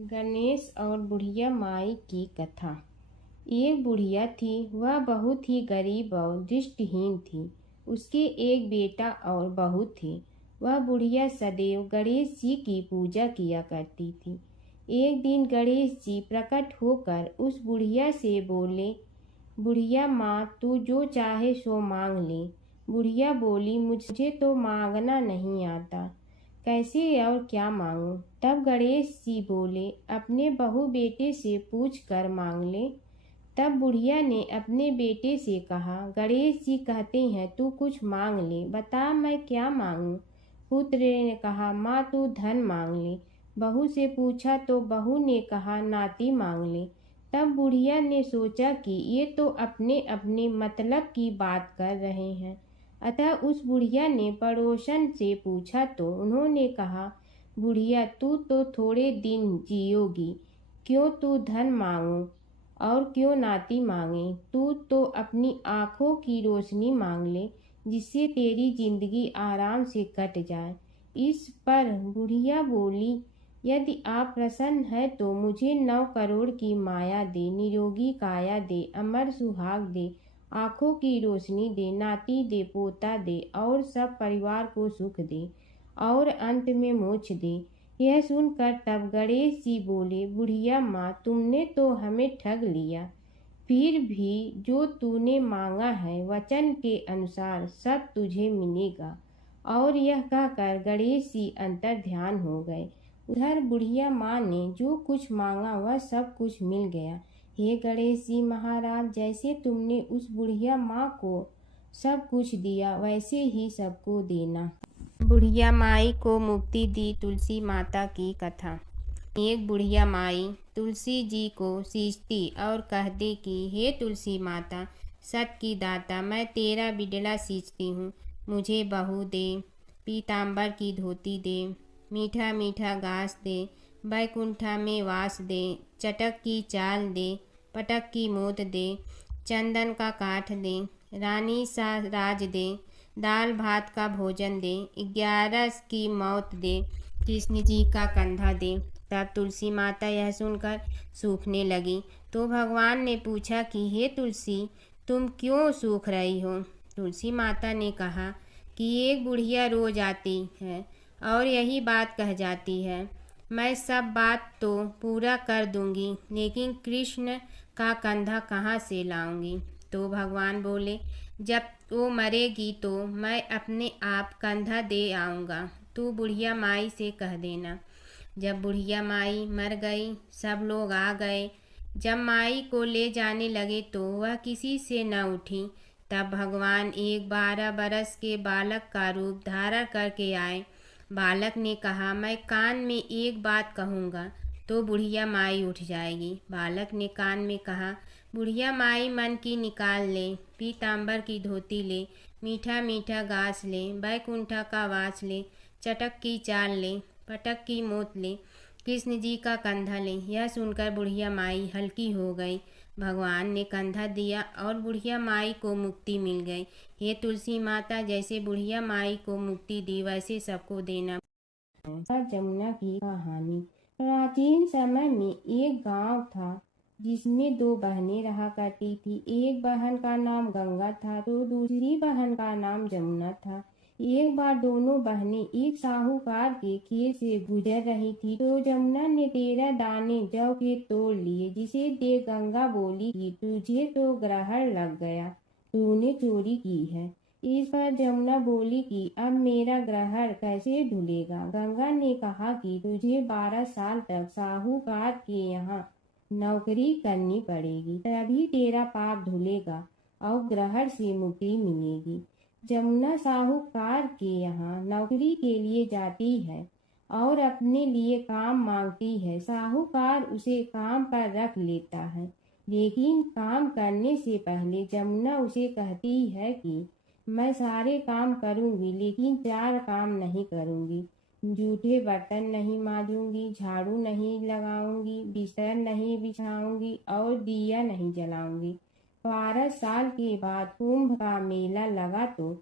गणेश और बुढ़िया माई की कथा। एक बुढ़िया थी, वह बहुत ही गरीब और दृष्टिहीन थी। उसके एक बेटा और बहू थे। वह बुढ़िया सदैव गणेश जी की पूजा किया करती थी। एक दिन गणेश जी प्रकट होकर उस बुढ़िया से बोले, बुढ़िया माँ, तू जो चाहे सो मांग ले। बुढ़िया बोली, मुझे तो मांगना नहीं आता, कैसे और क्या मांगूं। तब गणेश जी बोले, अपने बहू बेटे से पूछ कर मांग ले। तब बुढ़िया ने अपने बेटे से कहा, गणेश जी कहते हैं तू कुछ मांग ले, बता मैं क्या मांगूं। पुत्र ने कहा, माँ तू धन मांग ले। बहू से पूछा तो बहू ने कहा, नाती मांग ले। तब बुढ़िया ने सोचा कि ये तो अपने अपने मतलब की बात कर रहे हैं। अतः उस बुढ़िया ने पड़ोसन से पूछा तो उन्होंने कहा, बुढ़िया तू तो थोड़े दिन जियोगी, क्यों तू धन मांगो और क्यों नाती मांगे। तू तो अपनी आँखों की रोशनी मांग ले, जिससे तेरी जिंदगी आराम से कट जाए। इस पर बुढ़िया बोली, यदि आप प्रसन्न है तो मुझे 9 करोड़ की माया दे, निरोगी काया दे, अमर सुहाग दे, आँखों की रोशनी दे, नाती दे, पोता दे और सब परिवार को सुख दे और अंत में मोक्ष दे। यह सुनकर तब गणेश जी बोले, बुढ़िया माँ, तुमने तो हमें ठग लिया। फिर भी जो तूने मांगा है वचन के अनुसार सब तुझे मिलेगा। और यह कहकर गणेश जी अंतर ध्यान हो गए। उधर बुढ़िया माँ ने जो कुछ मांगा वह सब कुछ मिल गया। हे गणेश जी महाराज, जैसे तुमने उस बुढ़िया माँ को सब कुछ दिया वैसे ही सबको देना। बुढ़िया माई को मुक्ति दी तुलसी माता की कथा। एक बुढ़िया माई तुलसी जी को सींचती और कहती कि हे तुलसी माता, सत की दाता, मैं तेरा बिडला सींचती हूँ, मुझे बहू दे, पीताम्बर की धोती दे, मीठा मीठा घास दे, बैकुंठा में वास दे, चटक की चाल दे, पटक की मोत दे, चंदन का काठ दे, रानी सा राज दे, दाल भात का भोजन दे, 11 की मौत दे, कृष्ण जी का कंधा दे। तब तुलसी माता यह सुनकर सूखने लगी। तो भगवान ने पूछा कि हे तुलसी, तुम क्यों सूख रही हो। तुलसी माता ने कहा कि एक बुढ़िया रोज आती है और यही बात कह जाती है, मैं सब बात तो पूरा कर दूंगी, लेकिन कृष्ण का कंधा कहाँ से लाऊंगी। तो भगवान बोले, जब वो मरेगी तो मैं अपने आप कंधा दे आऊँगा, तू बुढ़िया माई से कह देना। जब बुढ़िया माई मर गई, सब लोग आ गए। जब माई को ले जाने लगे तो वह किसी से न उठी। तब भगवान एक 12 बरस के बालक का रूप धारण करके आए। बालक ने कहा, मैं कान में एक बात कहूँगा तो बुढ़िया माई उठ जाएगी। बालक ने कान में कहा, बुढ़िया माई मन की निकाल ले, पीताम्बर की धोती ले, मीठा मीठा घास ले, बैकुंठा का वास ले, चटक की चाल ले, पटक की मोत ले, कृष्ण जी का कंधा ले। यह सुनकर बुढ़िया माई हल्की हो गई। भगवान ने कंधा दिया और बुढ़िया माई को मुक्ति मिल गई। हे तुलसी माता, जैसे बुढ़िया माई को मुक्ति दी वैसे सबको देना। जमुना की कहानी। प्राचीन समय में एक गांव था जिसमें 2 बहनें रहा करती थी। एक बहन का नाम गंगा था तो दूसरी बहन का नाम जमुना था। एक बार दोनों बहनें एक साहूकार के खेत से गुजर रही थी तो जमुना ने 13 दाने जौ के तोड़ लिए, जिसे देख गंगा बोली कि तुझे तो ग्रहण लग गया, तूने चोरी की है। इस पर जमुना बोली कि अब मेरा ग्रहण कैसे धुलेगा। गंगा ने कहा कि तुझे 12 साल तक साहूकार के यहाँ नौकरी करनी पड़ेगी, तभी तेरा पाप धुलेगा और ग्रहण से मुक्ति मिलेगी। जमुना साहूकार के यहाँ नौकरी के लिए जाती है और अपने लिए काम मांगती है। साहूकार उसे काम पर रख लेता है, लेकिन काम करने से पहले जमुना उसे कहती है कि मैं सारे काम करूंगी लेकिन 4 काम नहीं करूंगी। जूठे बर्तन नहीं मांजूंगी, झाड़ू नहीं लगाऊंगी, बिस्तर नहीं बिछाऊंगी और दिया नहीं जलाऊंगी। 12 साल के बाद कुंभ का मेला लगा तो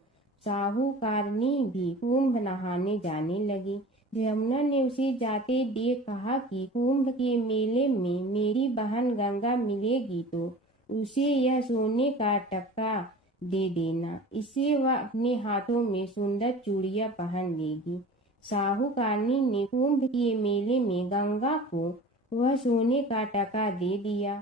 साहूकारनी भी कुंभ नहाने जाने लगी। यमुना ने उसे जाते देख कहा कि कुंभ के मेले में मेरी बहन गंगा मिलेगी तो उसे यह सोने का टक्का दे देना, इससे वह अपने हाथों में सुंदर चूड़ियां पहन लेगी। साहूकारनी ने कुंभ के मेले में गंगा को वह सोने का टका दे दिया।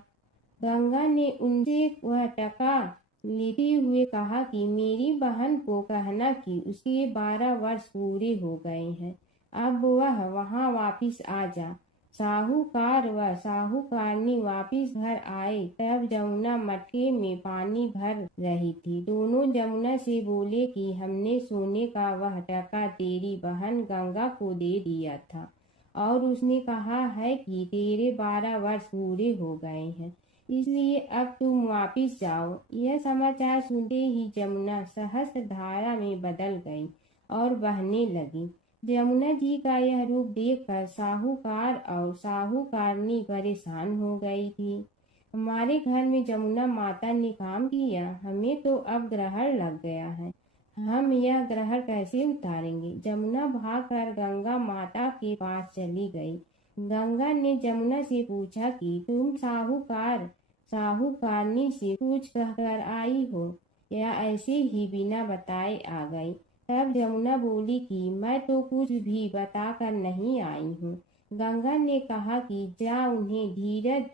गंगा ने उनसे वह टका लेते हुए कहा कि मेरी बहन को कहना कि उसके 12 वर्ष पूरे हो गए हैं, अब वह वहां वापिस आ जा। साहूकार व साहूकारनी वापिस घर आए तब जमुना मटके में पानी भर रही थी। दोनों जमुना से बोले कि हमने सोने का वह टका तेरी बहन गंगा को दे दिया था और उसने कहा है कि तेरे 12 वर्ष पूरे हो गए हैं, इसलिए अब तुम वापिस जाओ। यह समाचार सुनते ही जमुना सहस्त्र धारा में बदल गई और बहने लगी। यमुना जी का यह रूप देखकर साहूकार और साहूकारनी परेशान हो गई थी। हमारे घर में जमुना माता ने काम किया, हमें तो अब ग्रहण लग गया है, हम यह ग्रहण कैसे उतारेंगे। जमुना भागकर गंगा माता के पास चली गई। गंगा ने जमुना से पूछा कि तुम साहूकारनी से कुछ कहकर आई हो या ऐसे ही बिना बताए आ गई। तब जमुना बोली कि मैं तो कुछ भी बताकर नहीं आई हूँ। गंगा ने कहा कि जा उन्हें धीरज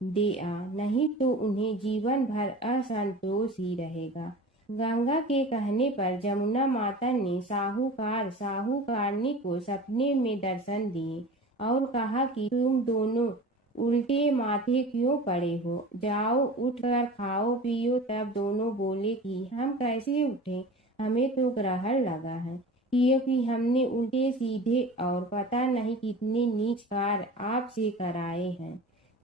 दे आ, नहीं तो उन्हें जीवन भर असंतोष ही रहेगा। गंगा के कहने पर जमुना माता ने साहूकारनी को सपने में दर्शन दिए और कहा कि तुम दोनों उल्टे माथे क्यों पड़े हो, जाओ उठकर खाओ पियो। तब दोनों बोले कि हम कैसे उठे, हमें तो ग्रहण लगा है, क्योंकि हमने उल्टे सीधे और पता नहीं कितने नीच कार्य आपसे कराए हैं।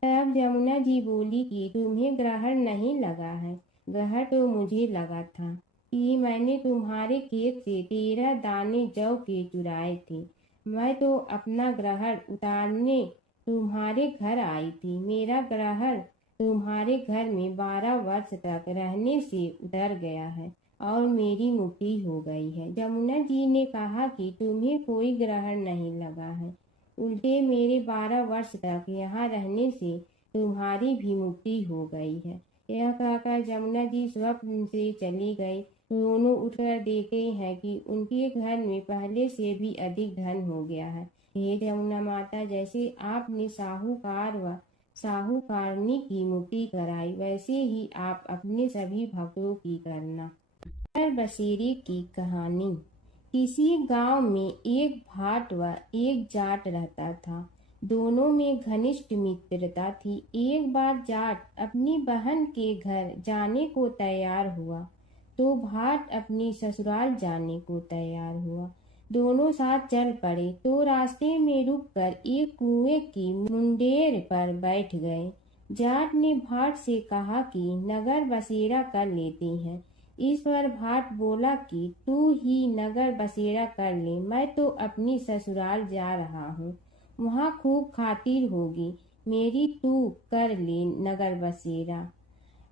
तब यमुना जी बोली कि तुम्हें ग्रहण नहीं लगा है, ग्रहण तो मुझे लगा था कि मैंने तुम्हारे खेत से 13 दाने जौ के चुराए थे। मैं तो अपना ग्रहण उतारने तुम्हारे घर आई थी। मेरा ग्रहण तुम्हारे घर में 12 वर्ष तक रहने से उतर गया है और मेरी मुक्ति हो गई है। यमुना जी ने कहा कि तुम्हें कोई ग्रहण नहीं लगा है, उल्टे मेरे 12 वर्ष तक यहाँ रहने से तुम्हारी भी मुक्ति हो गई है। यह कहकर यमुना जी स्वप्न से चली गई। दोनों उठकर देखते हैं कि उनके घर में पहले से भी अधिक धन हो गया है। हे यमुना माता, जैसे आपने साहूकार व साहूकारनी की मुक्ति कराई, वैसे ही आप अपने सभी भक्तों की करना। नगर बसेरे की कहानी। किसी गांव में एक भाट व एक जाट रहता था। दोनों में घनिष्ठ मित्रता थी। एक बार जाट अपनी बहन के घर जाने को तैयार हुआ तो भाट अपनी ससुराल जाने को तैयार हुआ। दोनों साथ चल पड़े तो रास्ते में रुककर एक कुएं की मुंडेर पर बैठ गए। जाट ने भाट से कहा कि नगर बसेरा कर लेते हैं। इस पर भाट बोला कि तू ही नगर बसेरा कर ले, मैं तो अपनी ससुराल जा रहा हूँ, वहाँ खूब खातिर होगी मेरी, तू कर ले नगर बसेरा।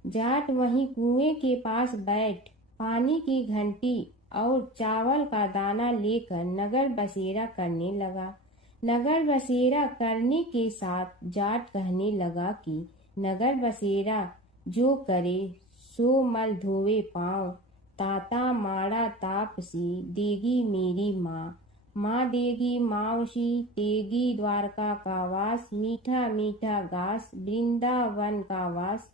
जाट वहीं कुएं के पास बैठ पानी की घंटी और चावल का दाना लेकर नगर बसेरा करने लगा। नगर बसेरा करने के साथ जाट कहने लगा कि नगर बसेरा जो करे सो मल धोवे पाँव, ताता माड़ा तापसी देगी मेरी माँ, माँ देगी मावशी तेगी द्वारका का वास, मीठा मीठा घास वृंदावन का वास,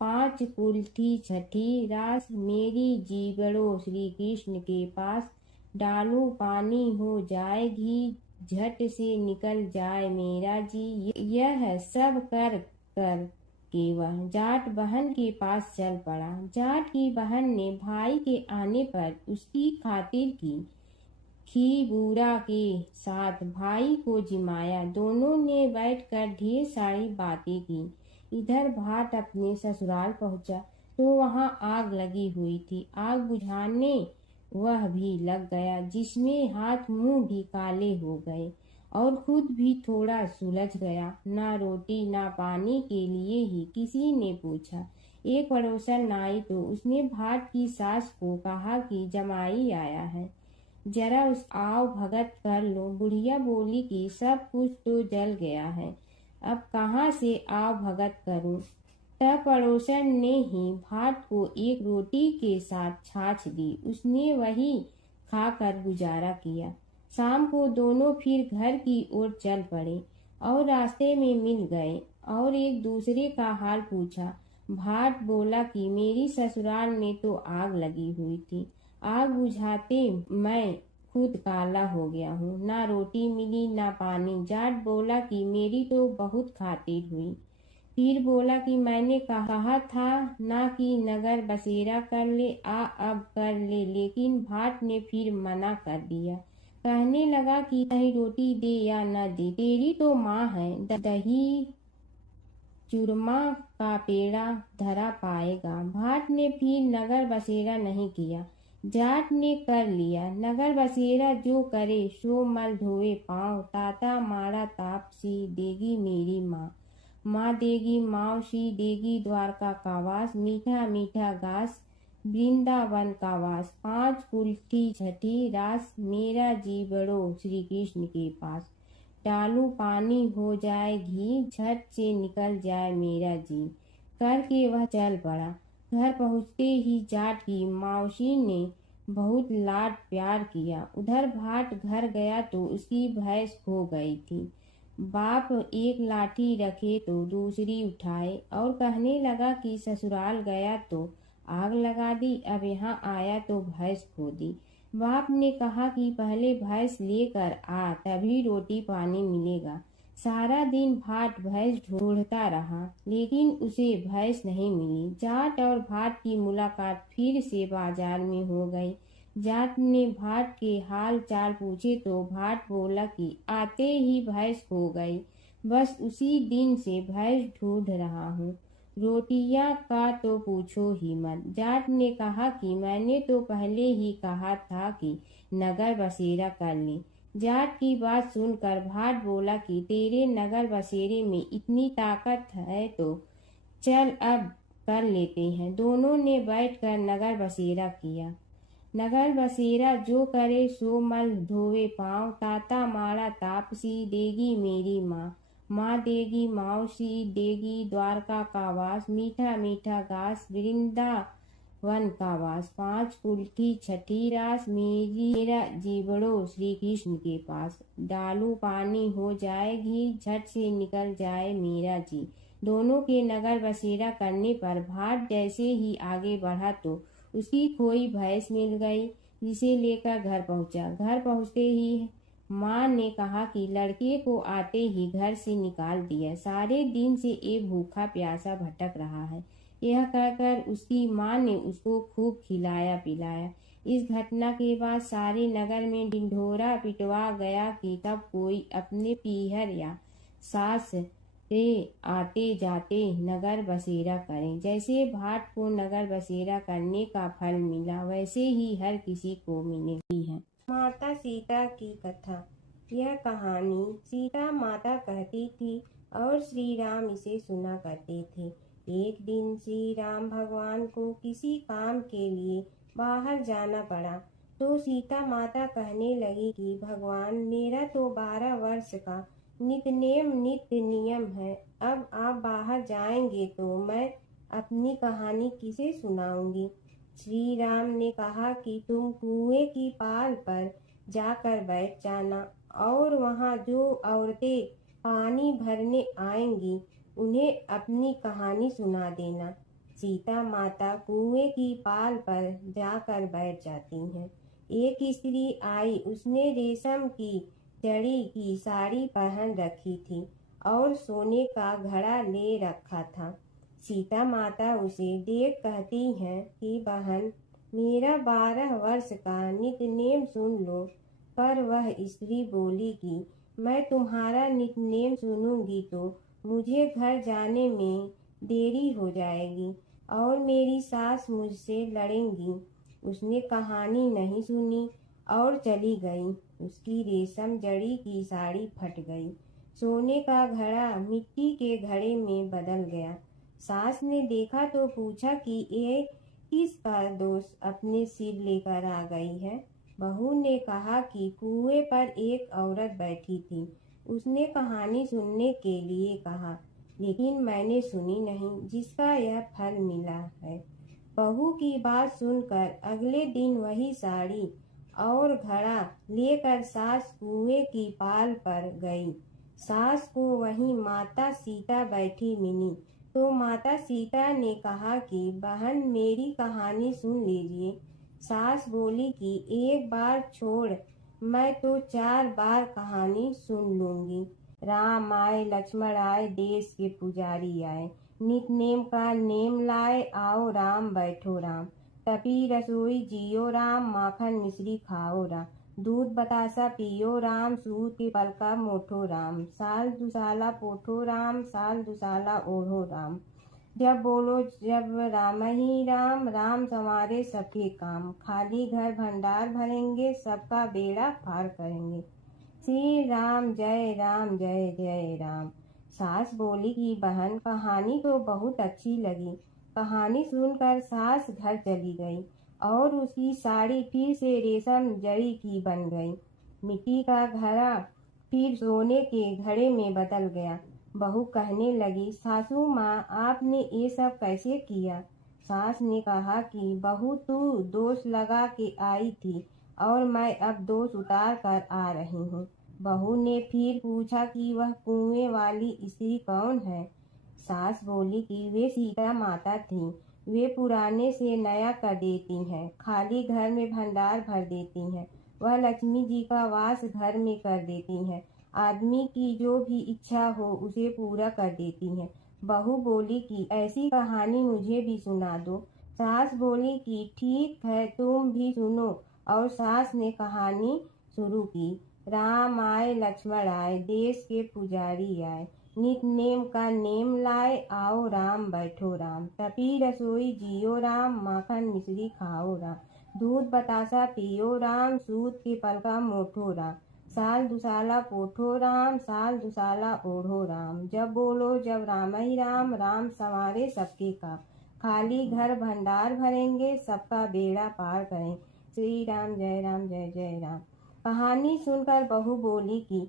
5 कुल्थी छठी रास, मेरी जीवड़ो श्री कृष्ण के पास, डालू पानी हो जाए घी, झट से निकल जाए मेरा जी। यह सब कर कर के वह जाट बहन के पास चल पड़ा। जाट की बहन ने भाई के आने पर उसकी खातिर की खीबूरा के साथ भाई को जिमाया। दोनों ने बैठकर ढेर सारी बातें की। इधर भाट अपने ससुराल पहुंचा तो वहां आग लगी हुई थी। आग बुझाने वह भी लग गया, जिसमें हाथ मुंह भी काले हो गए और खुद भी थोड़ा सुलझ गया। ना रोटी ना पानी के लिए ही किसी ने पूछा। एक पड़ोसन आई तो उसने भाट की सास को कहा कि जमाई आया है। जरा उस आओ भगत कर लो। बुढ़िया बोली कि सब कुछ तो जल गया है, अब कहाँ से आओ भगत करूं। तब पड़ोसन ने ही भाट को एक रोटी के साथ छाछ दी। उसने वही खाकर गुजारा किया। शाम को दोनों फिर घर की ओर चल पड़े और रास्ते में मिल गए और एक दूसरे का हाल पूछा। भाट बोला कि मेरी ससुराल में तो आग लगी हुई थी, आग बुझाते मैं खुद काला हो गया हूँ, ना रोटी मिली ना पानी। जाट बोला कि मेरी तो बहुत खातिर हुई। फिर बोला कि मैंने कहा था ना कि नगर बसेरा कर ले, अब कर ले। लेकिन भाट ने फिर मना कर दिया। कहने लगा कि चाहे रोटी दे या न दे, तेरी तो माँ है, दही चूरमा का पेड़ा धरा पाएगा। भाट ने फिर नगर बसेरा नहीं किया, जाट ने कर लिया। नगर बसेरा जो करे सो मल धोए पाँव, ताता मारा तापसी देगी मेरी माँ। माँ देगी मावशी देगी द्वारका का वास, मीठा मीठा घास वृंदावन का वास। 5 कुल्ठी छठी रास, मेरा जी बड़ो श्री कृष्ण के पास। डालू पानी हो जाए घी, झट से निकल जाए मेरा जी। करके वह चल पड़ा। घर पहुँचते ही जाट की मौसी ने बहुत लाड प्यार किया। उधर भाट घर गया तो उसकी भैंस खो गई थी। बाप एक लाठी रखे तो दूसरी उठाए और कहने लगा कि ससुराल गया तो आग लगा दी, अब यहाँ आया तो भैंस खो दी। बाप ने कहा कि पहले भैंस लेकर आ, तभी रोटी पानी मिलेगा। सारा दिन भाट भैंस ढूंढता रहा, लेकिन उसे भैंस नहीं मिली। जाट और भाट की मुलाकात फिर से बाजार में हो गई। जाट ने भाट के हाल चाल पूछे तो भाट बोला कि आते ही भैंस खो गई, बस उसी दिन से भैंस ढूंढ रहा हूँ। रोटियां का तो पूछो ही मत। जाट ने कहा कि मैंने तो पहले ही कहा था कि नगर बसेरा कर ले। जाट की बात सुनकर भाट बोला कि तेरे नगर बसेरे में इतनी ताकत है तो चल अब कर लेते हैं। दोनों ने बैठकर नगर बसेरा किया। नगर बसेरा जो करे सो मल धोवे पाँव, ताता मारा तापसी देगी मेरी माँ। माँ देगी मौसी देगी द्वारका का वास, मीठा मीठा घास वृंदावन का वास। 5 कुल्ठी छठी रास, मेरा जीवड़ो श्री कृष्ण के पास। डालू पानी हो जाए घी, झट से निकल जाए मेरा जी। दोनों के नगर बसेरा करने पर भाट जैसे ही आगे बढ़ा तो उसकी खोई भैंस मिल गई, जिसे लेकर घर पहुंचा। घर पहुंचते ही माँ ने कहा कि लड़के को आते ही घर से निकाल दिया, सारे दिन से ये भूखा प्यासा भटक रहा है। यह कहकर उसकी माँ ने उसको खूब खिलाया पिलाया। इस घटना के बाद सारे नगर में ढिंढोरा पिटवा गया कि तब कोई अपने पीहर या सास से आते जाते नगर बसेरा करें। जैसे भाट को नगर बसेरा करने का फल मिला, वैसे ही हर किसी को मिलेगी है। माता सीता की कथा। यह कहानी सीता माता कहती थी और श्री राम इसे सुना करते थे। एक दिन श्री राम भगवान को किसी काम के लिए बाहर जाना पड़ा, तो सीता माता कहने लगी कि भगवान, मेरा तो 12 वर्ष का नित्य नियम है, अब आप बाहर जाएंगे तो मैं अपनी कहानी किसे सुनाऊंगी। श्री राम ने कहा कि तुम कुएं की पाल पर जाकर बैठ जाना और वहां जो औरतें पानी भरने आएंगी उन्हें अपनी कहानी सुना देना। सीता माता कुएं की पाल पर जाकर बैठ जाती हैं। एक स्त्री आई, उसने रेशम की जड़ी की साड़ी पहन रखी थी और सोने का घड़ा ले रखा था। सीता माता उसे देख कहती हैं कि बहन, मेरा 12 वर्ष का नित्य नेम सुन लो। पर वह स्त्री बोली कि मैं तुम्हारा नित्य नेम सुनूंगी तो मुझे घर जाने में देरी हो जाएगी और मेरी सास मुझसे लड़ेंगी। उसने कहानी नहीं सुनी और चली गई। उसकी रेशम जड़ी की साड़ी फट गई, सोने का घड़ा मिट्टी के घड़े में बदल गया। सास ने देखा तो पूछा कि ये किसका दोष अपने सिर लेकर आ गई है। बहू ने कहा कि कुएं पर एक औरत बैठी थी। उसने कहानी सुनने के लिए कहा, लेकिन मैंने सुनी नहीं, जिसका यह फल मिला है। बहू की बात सुनकर अगले दिन वही साड़ी और घड़ा लेकर सास कुएं की पाल पर गई। सास को वहीं माता सीता बैठी मिली, तो माता सीता ने कहा कि बहन, मेरी कहानी सुन लीजिए। सास बोली कि एक बार छोड़, मैं तो 4 बार कहानी सुन लूंगी। राम आए लक्ष्मण आए, देश के पुजारी आए, नित नेम का नेम लाए, आओ राम बैठो राम। तपी रसोई जियो राम, माखन मिश्री खाओ राम। दूध बतासा पियो राम, सूत के पल का मोठो राम। साल दुसाला पोठो राम, साल दुसाला ओढ़ो राम। जब बोलो जब राम ही राम, राम संवारे सबके काम। खाली घर भंडार भरेंगे, सबका बेड़ा पार करेंगे। श्री राम जय राम जय जय राम। सास बोली कि बहन, कहानी तो बहुत अच्छी लगी। कहानी सुनकर सास घर चली गई और उसकी साड़ी फिर से रेशम जड़ी की बन गई। मिट्टी का घड़ा फिर सोने के घड़े में बदल गया। बहू कहने लगी, सासू माँ, आपने ये सब कैसे किया? सास ने कहा कि बहू, तू दोष लगा के आई थी और मैं अब दोष उतार कर आ रही हूँ। बहू ने फिर पूछा कि वह कुएं वाली स्त्री कौन है? सास बोली कि वे सीता माता थी। वे पुराने से नया कर देती हैं, खाली घर में भंडार भर देती हैं। वह लक्ष्मी जी का वास घर में कर देती हैं। आदमी की जो भी इच्छा हो उसे पूरा कर देती हैं। बहू बोली कि ऐसी कहानी मुझे भी सुना दो। सास बोली कि ठीक है, तुम भी सुनो। और सास ने कहानी शुरू की। राम आए लक्ष्मण आए, देश के पुजारी आए, नित नेम का नेम लाए, आओ राम बैठो राम। तपी रसोई जियो राम, माखन मिश्री खाओ राम। दूध बतासा पियो राम, सूत के पल का मोठो राम। साल दुसाला पोठो राम, साल दुसाला ओढ़ो राम। जब बोलो जब राम ही राम, राम संवारे सबके काम। खाली घर भंडार भरेंगे, सबका बेड़ा पार करें। श्री राम जय राम जय जय राम। कहानी सुनकर बहू बोली कि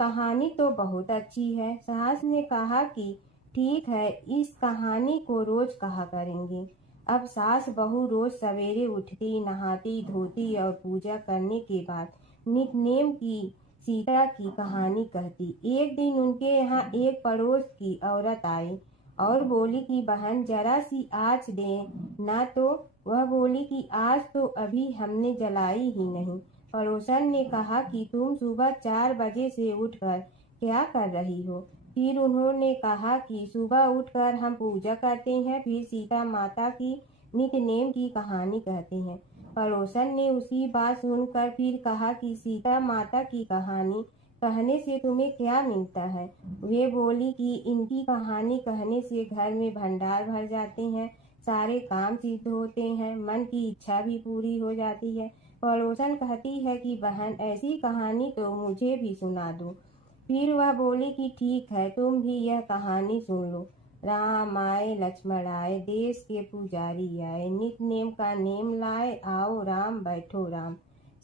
कहानी तो बहुत अच्छी है। सास ने कहा कि ठीक है, इस कहानी को रोज कहा करेंगे। अब सास बहू रोज सवेरे उठती, नहाती धोती और पूजा करने के बाद नित नेम की सीता की कहानी कहती। एक दिन उनके यहाँ एक पड़ोस की औरत आई और बोली कि बहन, जरा सी आँच दे ना। तो वह बोली कि आज तो अभी हमने जलाई ही नहीं। पड़ोसन ने कहा कि तुम सुबह 4 बजे से उठकर क्या कर रही हो? फिर उन्होंने कहा कि सुबह उठकर हम पूजा करते हैं, फिर सीता माता की नित नेम की कहानी कहते हैं। पड़ोसन ने उसकी बात सुनकर फिर कहा कि सीता माता की कहानी कहने से तुम्हें क्या मिलता है? वे बोली कि इनकी कहानी कहने से घर में भंडार भर जाते हैं, सारे काम सिद्ध होते हैं, मन की इच्छा भी पूरी हो जाती है। पड़ोसन कहती है कि बहन, ऐसी कहानी तो मुझे भी सुना दो। फिर वह बोली कि ठीक है, तुम भी यह कहानी सुन लो। राम आए लक्ष्मण आए, देश के पुजारी आए, नित नेम का नेम लाए, आओ राम बैठो राम।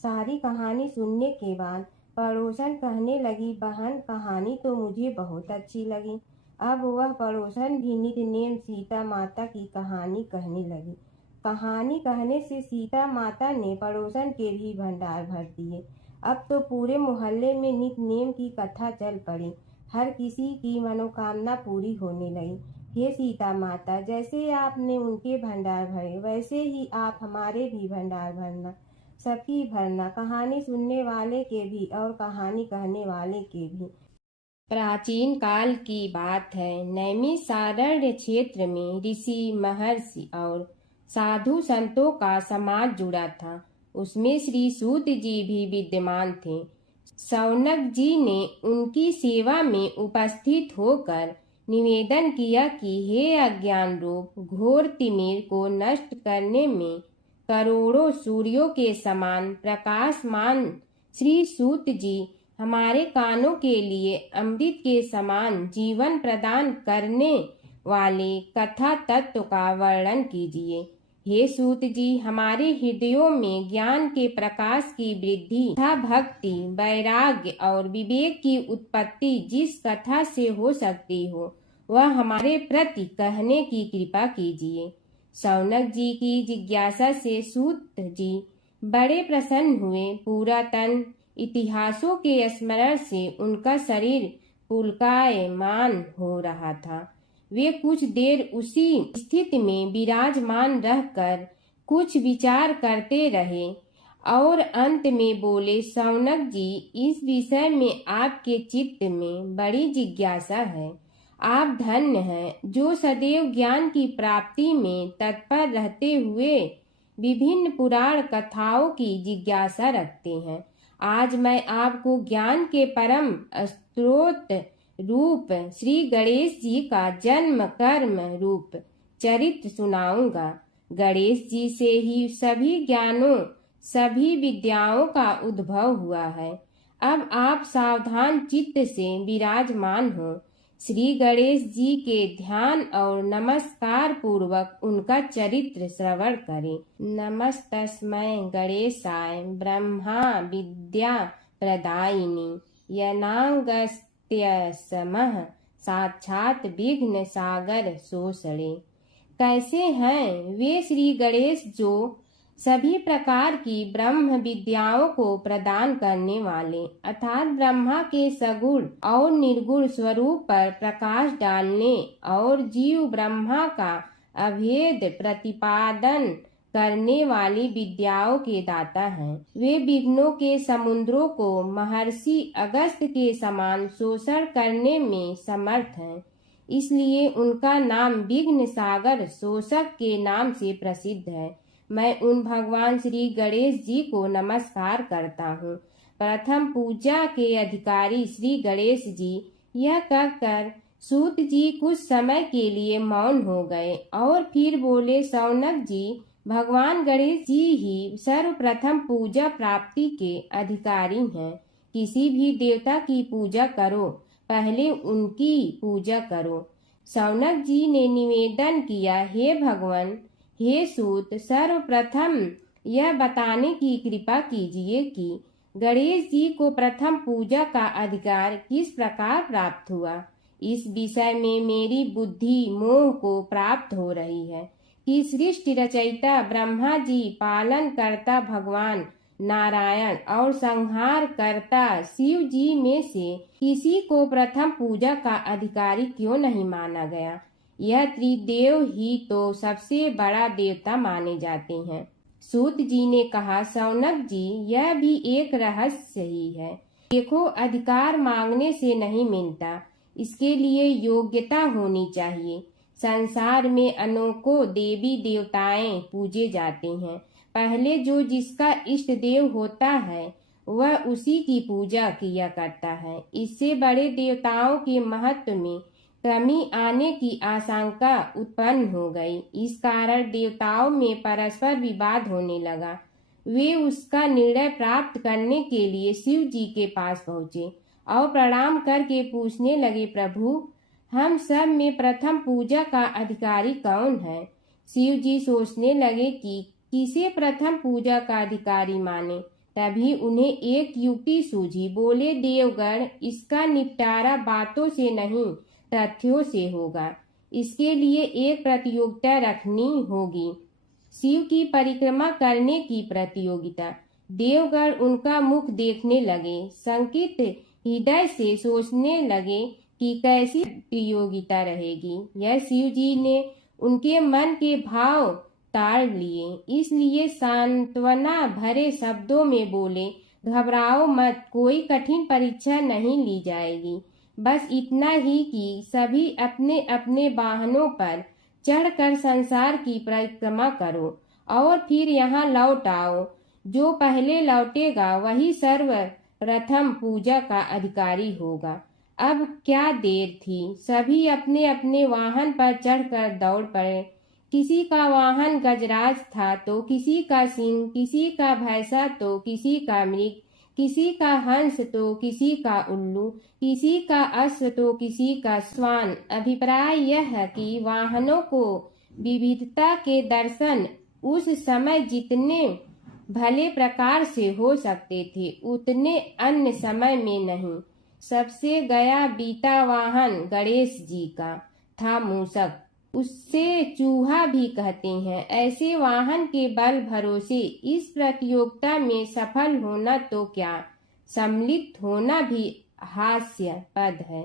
सारी कहानी सुनने के बाद पड़ोसन कहने लगी, बहन, कहानी तो मुझे बहुत अच्छी लगी। अब वह पड़ोसन भी नित नेम सीता माता की कहानी कहने लगी। कहानी कहने से सीता माता ने पड़ोसन के भी भंडार भर दिए। अब तो पूरे मोहल्ले में नित नेम की कथा चल पड़ी। हर किसी की मनोकामना पूरी होने लगी। हे सीता माता, जैसे आपने उनके भंडार भरे, वैसे ही आप हमारे भी भंडार भरना, सबकी भरना, कहानी सुनने वाले के भी और कहानी कहने वाले के भी। प्राचीन काल की बात है। नैमिषारण्य क्षेत्र में ऋषि, महर्षि और साधु संतों का समाज जुड़ा था। उसमें श्री सूत जी भी विद्यमान थे। शौनक जी ने उनकी सेवा में उपस्थित होकर निवेदन किया कि हे अज्ञान रूप घोर तिमिर को नष्ट करने में करोड़ों सूर्यों के समान प्रकाशमान श्री सूत जी, हमारे कानों के लिए अमृत के समान जीवन प्रदान करने वाले कथा तत्व का वर्णन कीजिए। हे सूत जी, हमारे हृदयों में ज्ञान के प्रकाश की वृद्धि तथा भक्ति, वैराग्य और विवेक की उत्पत्ति जिस कथा से हो सकती हो, वह हमारे प्रति कहने की कृपा कीजिए। शौनक जी की जिज्ञासा से सूत जी बड़े प्रसन्न हुए। पुरातन इतिहासों के स्मरण से उनका शरीर पुलकायमान हो रहा था। वे कुछ देर उसी स्थिति में विराजमान रहकर कुछ विचार करते रहे और अंत में बोले, शौनक जी, इस विषय में आपके चित्त में बड़ी जिज्ञासा है। आप धन्य हैं जो सदैव ज्ञान की प्राप्ति में तत्पर रहते हुए विभिन्न पुराण कथाओं की जिज्ञासा रखते हैं। आज मैं आपको ज्ञान के परम स्रोत रूप श्री गणेश जी का जन्म कर्म रूप चरित्र सुनाऊंगा। गणेश जी से ही सभी ज्ञानों, सभी विद्याओं का उद्भव हुआ है। अब आप सावधान चित्त से विराजमान हो। श्री गणेश जी के ध्यान और नमस्कार पूर्वक उनका चरित्र श्रवण करें। नमस्तस्मै गणेशाय ब्रह्मा विद्या प्रदायिनी यनागस्त्यसमः साक्षात विघ्न सागर सोषणे। कैसे हैं वे श्री गणेश जो सभी प्रकार की ब्रह्म विद्याओं को प्रदान करने वाले, अर्थात ब्रह्मा के सगुण और निर्गुण स्वरूप पर प्रकाश डालने और जीव ब्रह्मा का अभेद प्रतिपादन करने वाली विद्याओं के दाता हैं। वे विघ्नों के समुद्रों को महर्षि अगस्त्य के समान शोषण करने में समर्थ हैं। इसलिए उनका नाम विघ्न सागर शोषक के नाम से प्रसिद्ध है। मैं उन भगवान श्री गणेश जी को नमस्कार करता हूँ। प्रथम पूजा के अधिकारी श्री गणेश जी, यह कहकर सूत जी कुछ समय के लिए मौन हो गए और फिर बोले, शौनक जी, भगवान गणेश जी ही सर्वप्रथम पूजा प्राप्ति के अधिकारी हैं। किसी भी देवता की पूजा करो, पहले उनकी पूजा करो। शौनक जी ने निवेदन किया, हे भगवान, हे सूत, सर्वप्रथम यह बताने की कृपा कीजिए कि गणेश जी को प्रथम पूजा का अधिकार किस प्रकार प्राप्त हुआ। इस विषय में मेरी बुद्धि मोह को प्राप्त हो रही है कि सृष्टि रचयिता ब्रह्मा जी, पालन करता भगवान नारायण और संहार करता शिव जी में से किसी को प्रथम पूजा का अधिकारी क्यों नहीं माना गया। यह त्रिदेव ही तो सबसे बड़ा देवता माने जाते हैं। सूत जी ने कहा, शौनक जी, यह भी एक रहस्य ही है। देखो, अधिकार मांगने से नहीं मिलता, इसके लिए योग्यता होनी चाहिए। संसार में अनेकों देवी देवताएं पूजे जाते हैं। पहले जो जिसका इष्ट देव होता है वह उसी की पूजा किया करता है। इससे बड़े देवताओं के महत्व में कमी आने की आशंका उत्पन्न हो गई। इस कारण देवताओं में परस्पर विवाद होने लगा। वे उसका निर्णय प्राप्त करने के लिए शिव जी के पास पहुँचे और प्रणाम करके पूछने लगे, प्रभु, हम सब में प्रथम पूजा का अधिकारी कौन है। शिव जी सोचने लगे कि किसे प्रथम पूजा का अधिकारी माने। तभी उन्हें एक युक्ति सूझी। बोले, देवगण, इसका निपटारा बातों से नहीं तथ्यों से होगा। इसके लिए एक प्रतियोगिता रखनी होगी, शिव की परिक्रमा करने की प्रतियोगिता। देवगण उनका मुख देखने लगे, शंकित हृदय से सोचने लगे कि कैसी प्रतियोगिता रहेगी। यह शिव जी ने उनके मन के भाव ताड़ लिए, इसलिए सांत्वना भरे शब्दों में बोले, घबराओ मत, कोई कठिन परीक्षा नहीं ली जाएगी। बस इतना ही कि सभी अपने अपने वाहनों पर चढ़कर संसार की परिक्रमा करो और फिर यहाँ लौट आओ। जो पहले लौटेगा वही सर्वप्रथम पूजा का अधिकारी होगा। अब क्या देर थी, सभी अपने अपने वाहन पर चढ़कर दौड़ पड़े। किसी का वाहन गजराज था तो किसी का सिंह, किसी का भैंसा तो किसी का मृग, किसी का हंस तो किसी का उल्लू, किसी का अश्व तो किसी का श्वान। अभिप्राय यह है कि वाहनों को विविधता के दर्शन उस समय जितने भले प्रकार से हो सकते थे उतने अन्य समय में नहीं। सबसे गया बीता वाहन गणेश जी का था मूषक, उससे चूहा भी कहते हैं। ऐसे वाहन के बल भरोसे इस प्रतियोगिता में सफल होना तो क्या, सम्मिलित होना भी हास्यास्पद है।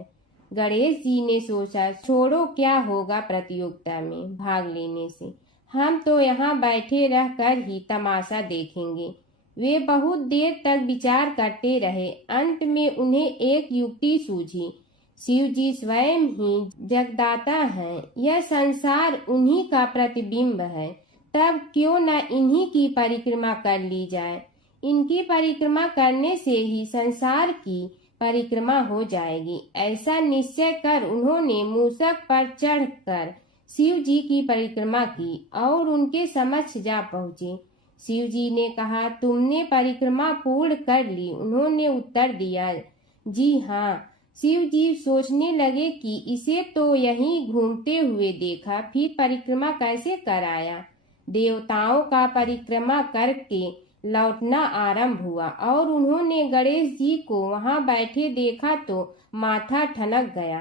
गणेश जी ने सोचा, छोड़ो, क्या होगा प्रतियोगिता में भाग लेने से, हम तो यहाँ बैठे रह कर ही तमाशा देखेंगे। वे बहुत देर तक विचार करते रहे। अंत में उन्हें एक युक्ति सूझी। शिव जी स्वयं ही जगदाता हैं, यह संसार उन्हीं का प्रतिबिंब है, तब क्यों न इन्हीं की परिक्रमा कर ली जाए। इनकी परिक्रमा करने से ही संसार की परिक्रमा हो जाएगी। ऐसा निश्चय कर उन्होंने मूषक पर चढ़कर शिव जी की परिक्रमा की और उनके समक्ष जा पहुँचे। शिव जी ने कहा, तुमने परिक्रमा पूर्ण कर ली? उन्होंने उत्तर दिया, जी हाँ। शिव जी सोचने लगे कि इसे तो यहीं घूमते हुए देखा, फिर परिक्रमा कैसे कराया। देवताओं का परिक्रमा करके लौटना आरंभ हुआ और उन्होंने गणेश जी को वहां बैठे देखा तो माथा ठनक गया।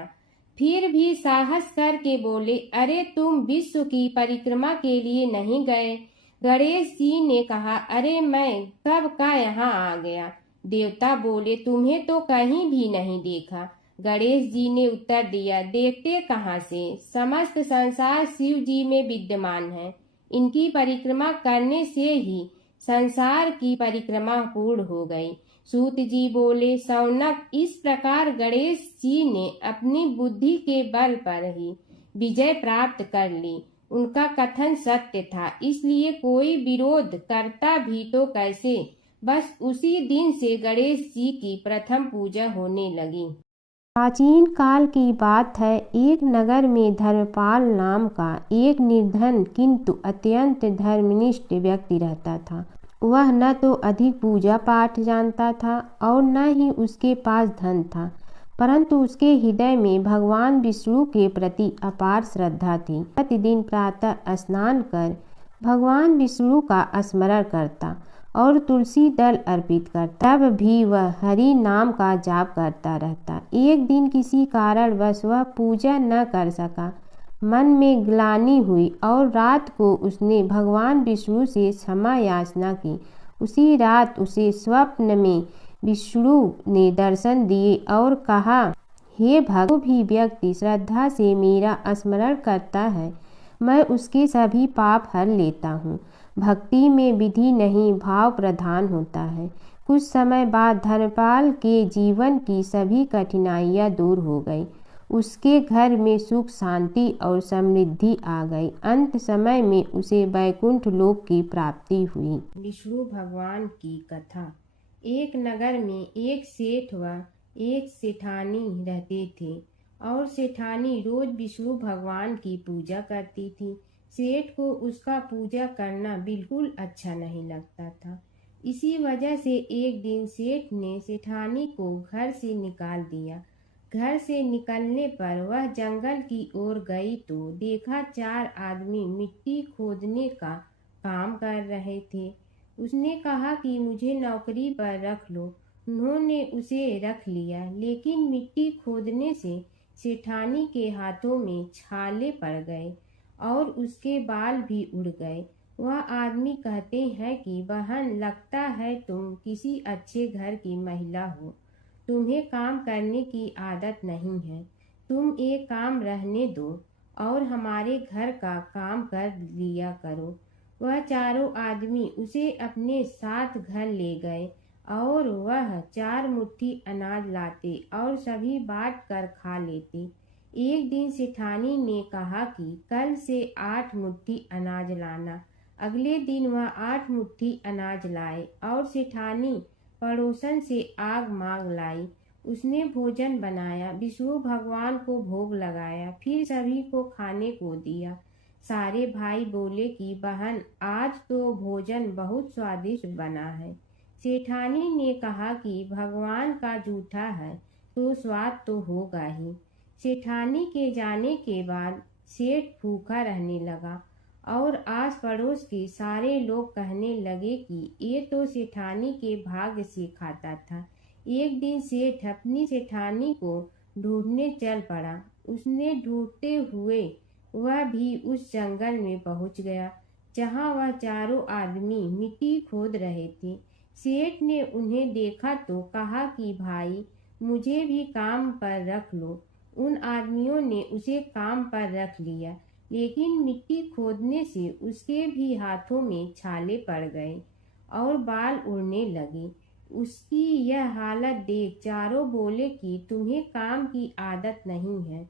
फिर भी साहस करके बोले, अरे तुम विश्व की परिक्रमा के लिए नहीं गए? गणेश जी ने कहा, अरे मैं कब का यहाँ आ गया। देवता बोले, तुम्हें तो कहीं भी नहीं देखा। गणेश जी ने उत्तर दिया, देखते कहाँ से, समस्त संसार शिव जी में विद्यमान है। इनकी परिक्रमा करने से ही संसार की परिक्रमा पूर्ण हो गई। सूत जी बोले, शौनक, इस प्रकार गणेश जी ने अपनी बुद्धि के बल पर ही विजय प्राप्त कर ली। उनका कथन सत्य था, इसलिए कोई विरोध करता भी तो कैसे। बस उसी दिन से गणेश जी की प्रथम पूजा होने लगी। प्राचीन काल की बात है। एक नगर में धर्मपाल नाम का एक निर्धन किंतु अत्यंत धर्मनिष्ठ व्यक्ति रहता था। वह न तो अधिक पूजा पाठ जानता था और न ही उसके पास धन था, परंतु उसके हृदय में भगवान विष्णु के प्रति अपार श्रद्धा थी। प्रतिदिन प्रातः स्नान कर भगवान विष्णु का स्मरण करता और तुलसी दल अर्पित करता। तब भी वह हरि नाम का जाप करता रहता। एक दिन किसी कारणवश वह पूजा न कर सका। मन में ग्लानि हुई और रात को उसने भगवान विष्णु से क्षमा याचना की। उसी रात उसे स्वप्न में विष्णु ने दर्शन दिए और कहा, हे भक्त, जो भी व्यक्ति श्रद्धा से मेरा स्मरण करता है, मैं उसके सभी पाप हर लेता हूँ। भक्ति में विधि नहीं, भाव प्रधान होता है। कुछ समय बाद धर्मपाल के जीवन की सभी कठिनाइयाँ दूर हो गई। उसके घर में सुख, शांति और समृद्धि आ गई। अंत समय में उसे वैकुंठ लोक की प्राप्ति हुई। विष्णु भगवान की कथा। एक नगर में एक सेठ व एक सेठानी रहते थे और सेठानी रोज विष्णु भगवान की पूजा करती थी। सेठ को उसका पूजा करना बिल्कुल अच्छा नहीं लगता था। इसी वजह से एक दिन सेठ ने सेठानी को घर से निकाल दिया। घर से निकलने पर वह जंगल की ओर गई तो देखा 4 आदमी मिट्टी खोदने का काम कर रहे थे। उसने कहा कि मुझे नौकरी पर रख लो। उन्होंने उसे रख लिया, लेकिन मिट्टी खोदने से सेठानी के हाथों में छाले पड़ गए और उसके बाल भी उड़ गए। वह आदमी कहते हैं कि बहन, लगता है तुम किसी अच्छे घर की महिला हो, तुम्हें काम करने की आदत नहीं है। तुम एक काम रहने दो और हमारे घर का काम कर लिया करो। वह चारों आदमी उसे अपने साथ घर ले गए और वह 4 मुट्ठी अनाज लाते और सभी बांट कर खा लेते। एक दिन सेठानी ने कहा कि कल से 8 मुट्ठी अनाज लाना। अगले दिन वह 8 मुट्ठी अनाज लाए और सेठानी पड़ोसन से आग मांग लाई। उसने भोजन बनाया, विष्णु भगवान को भोग लगाया, फिर सभी को खाने को दिया। सारे भाई बोले कि बहन, आज तो भोजन बहुत स्वादिष्ट बना है। सेठानी ने कहा कि भगवान का जूठा है तो स्वाद तो होगा ही। सेठानी के जाने के बाद सेठ भूखा रहने लगा और आस पड़ोस के सारे लोग कहने लगे कि ये तो सेठानी के भाग्य से खाता था। एक दिन सेठ अपनी सेठानी को ढूंढने चल पड़ा। उसने ढूंढते हुए वह भी उस जंगल में पहुंच गया जहां वह चारों आदमी मिट्टी खोद रहे थे। सेठ ने उन्हें देखा तो कहा कि भाई मुझे भी काम पर रख लो। उन आदमियों ने उसे काम पर रख लिया, लेकिन मिट्टी खोदने से उसके भी हाथों में छाले पड़ गए और बाल उड़ने लगे। उसकी यह हालत देख चारों बोले कि तुम्हें काम की आदत नहीं है,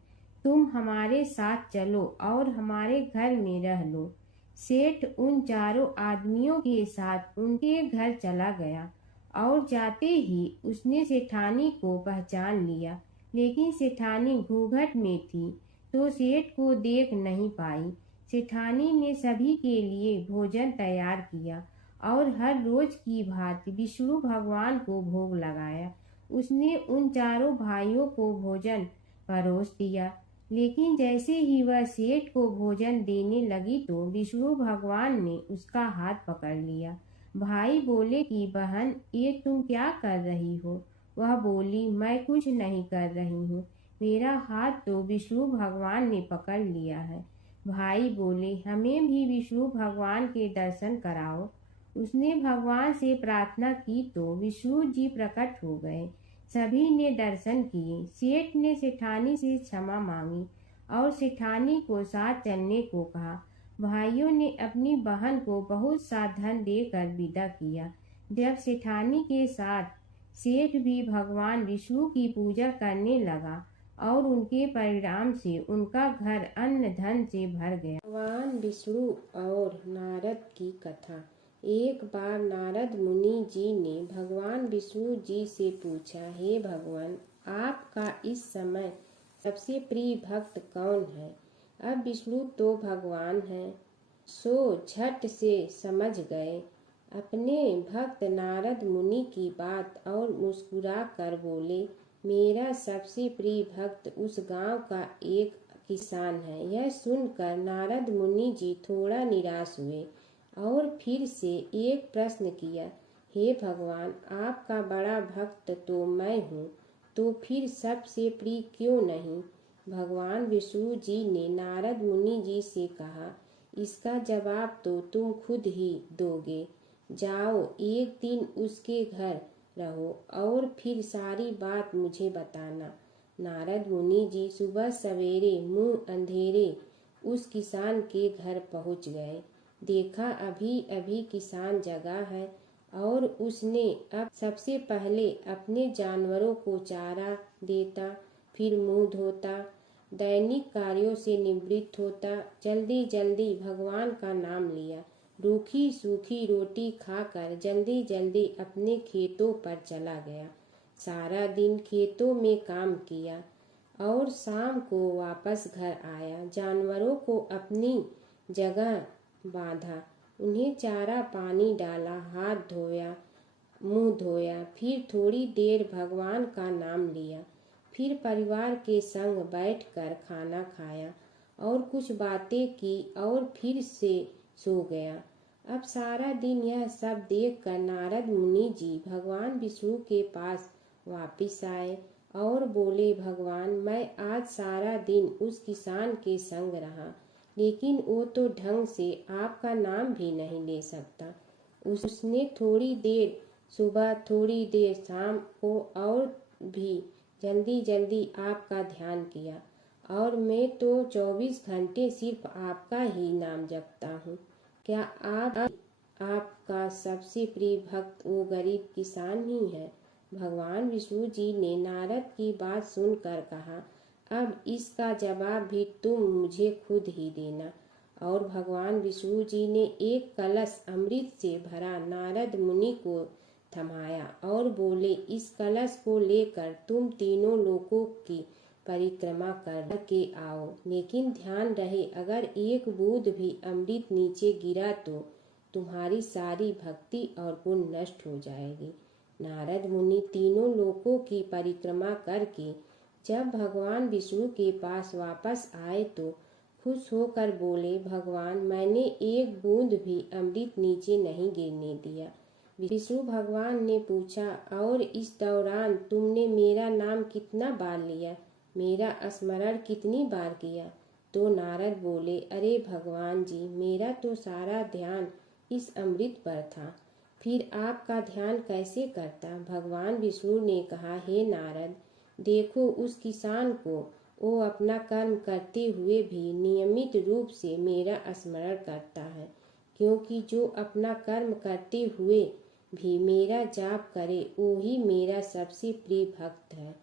तुम हमारे साथ चलो और हमारे घर में रह लो। सेठ उन चारों आदमियों के साथ उनके घर चला गया और जाते ही उसने सेठानी को पहचान लिया, लेकिन सेठानी घूंघट में थी तो सेठ को देख नहीं पाई। सेठानी ने सभी के लिए भोजन तैयार किया और हर रोज की भांति विष्णु भगवान को भोग लगाया। उसने उन चारों भाइयों को भोजन परोस दिया, लेकिन जैसे ही वह सेठ को भोजन देने लगी तो विष्णु भगवान ने उसका हाथ पकड़ लिया। भाई बोले कि बहन ये तुम क्या कर रही हो? वह बोली मैं कुछ नहीं कर रही हूँ, मेरा हाथ तो विष्णु भगवान ने पकड़ लिया है। भाई बोले हमें भी विष्णु भगवान के दर्शन कराओ। उसने भगवान से प्रार्थना की तो विष्णु जी प्रकट हो गए। सभी ने दर्शन किए। सेठ ने सेठानी से क्षमा मांगी और सेठानी को साथ चलने को कहा। भाइयों ने अपनी बहन को बहुत सा धन देकर विदा किया। जब सेठानी के साथ सेठ भी भगवान विष्णु की पूजा करने लगा और उनके परिणाम से उनका घर अन्न धन से भर गया। भगवान विष्णु और नारद की कथा। एक बार नारद मुनि जी ने भगवान विष्णु जी से पूछा, हे भगवान, आपका इस समय सबसे प्रिय भक्त कौन है? अब विष्णु तो भगवान हैं, सो झट से समझ गए अपने भक्त नारद मुनि की बात और मुस्कुरा कर बोले, मेरा सबसे प्रिय भक्त उस गांव का एक किसान है। यह सुनकर नारद मुनि जी थोड़ा निराश हुए और फिर से एक प्रश्न किया, हे भगवान, आपका बड़ा भक्त तो मैं हूँ, तो फिर सबसे प्रिय क्यों नहीं? भगवान विष्णु जी ने नारद मुनि जी से कहा, इसका जवाब तो तुम खुद ही दोगे। जाओ एक दिन उसके घर रहो और फिर सारी बात मुझे बताना। नारद मुनि जी सुबह सवेरे मुंह अंधेरे उस किसान के घर पहुंच गए। देखा अभी अभी किसान जगा है और उसने अब सबसे पहले अपने जानवरों को चारा देता, फिर मुंह धोता, दैनिक कार्यों से निवृत्त होता, जल्दी जल्दी भगवान का नाम लिया, रूखी सूखी रोटी खाकर जल्दी जल्दी अपने खेतों पर चला गया। सारा दिन खेतों में काम किया और शाम को वापस घर आया। जानवरों को अपनी जगह बांधा, उन्हें चारा पानी डाला, हाथ धोया, मुंह धोया, फिर थोड़ी देर भगवान का नाम लिया, फिर परिवार के संग बैठकर खाना खाया और कुछ बातें की और फिर से सो गया। अब सारा दिन यह सब देखकर नारद मुनि जी भगवान विष्णु के पास वापिस आए और बोले, भगवान, मैं आज सारा दिन उस किसान के संग रहा, लेकिन वो तो ढंग से आपका नाम भी नहीं ले सकता। उसने थोड़ी देर सुबह, थोड़ी देर शाम को और भी जल्दी जल्दी आपका ध्यान किया और मैं तो 24 घंटे सिर्फ आपका ही नाम जपता हूँ। क्या आपका सबसे प्रिय भक्त वो गरीब किसान ही है? भगवान विष्णु जी ने नारद की बात सुनकर कहा, अब इसका जवाब भी तुम मुझे खुद ही देना। और भगवान विष्णु जी ने एक कलश अमृत से भरा नारद मुनि को थमाया और बोले, इस कलश को लेकर तुम तीनों लोकों की परिक्रमा कर के आओ, लेकिन ध्यान रहे अगर एक बूंद भी अमृत नीचे गिरा तो तुम्हारी सारी भक्ति और गुण नष्ट हो जाएगी। नारद मुनि तीनों लोकों की परिक्रमा करके जब भगवान विष्णु के पास वापस आए तो खुश होकर बोले, भगवान मैंने एक बूंद भी अमृत नीचे नहीं गिरने दिया। विष्णु भगवान ने पूछा, और इस दौरान तुमने मेरा नाम कितना बार लिया, मेरा स्मरण कितनी बार किया? तो नारद बोले, अरे भगवान जी, मेरा तो सारा ध्यान इस अमृत पर था, फिर आपका ध्यान कैसे करता? भगवान विष्णु ने कहा, हे नारद, देखो उस किसान को, वो अपना कर्म करते हुए भी नियमित रूप से मेरा स्मरण करता है, क्योंकि जो अपना कर्म करते हुए भी मेरा जाप करे वो ही मेरा सबसे प्रिय भक्त है।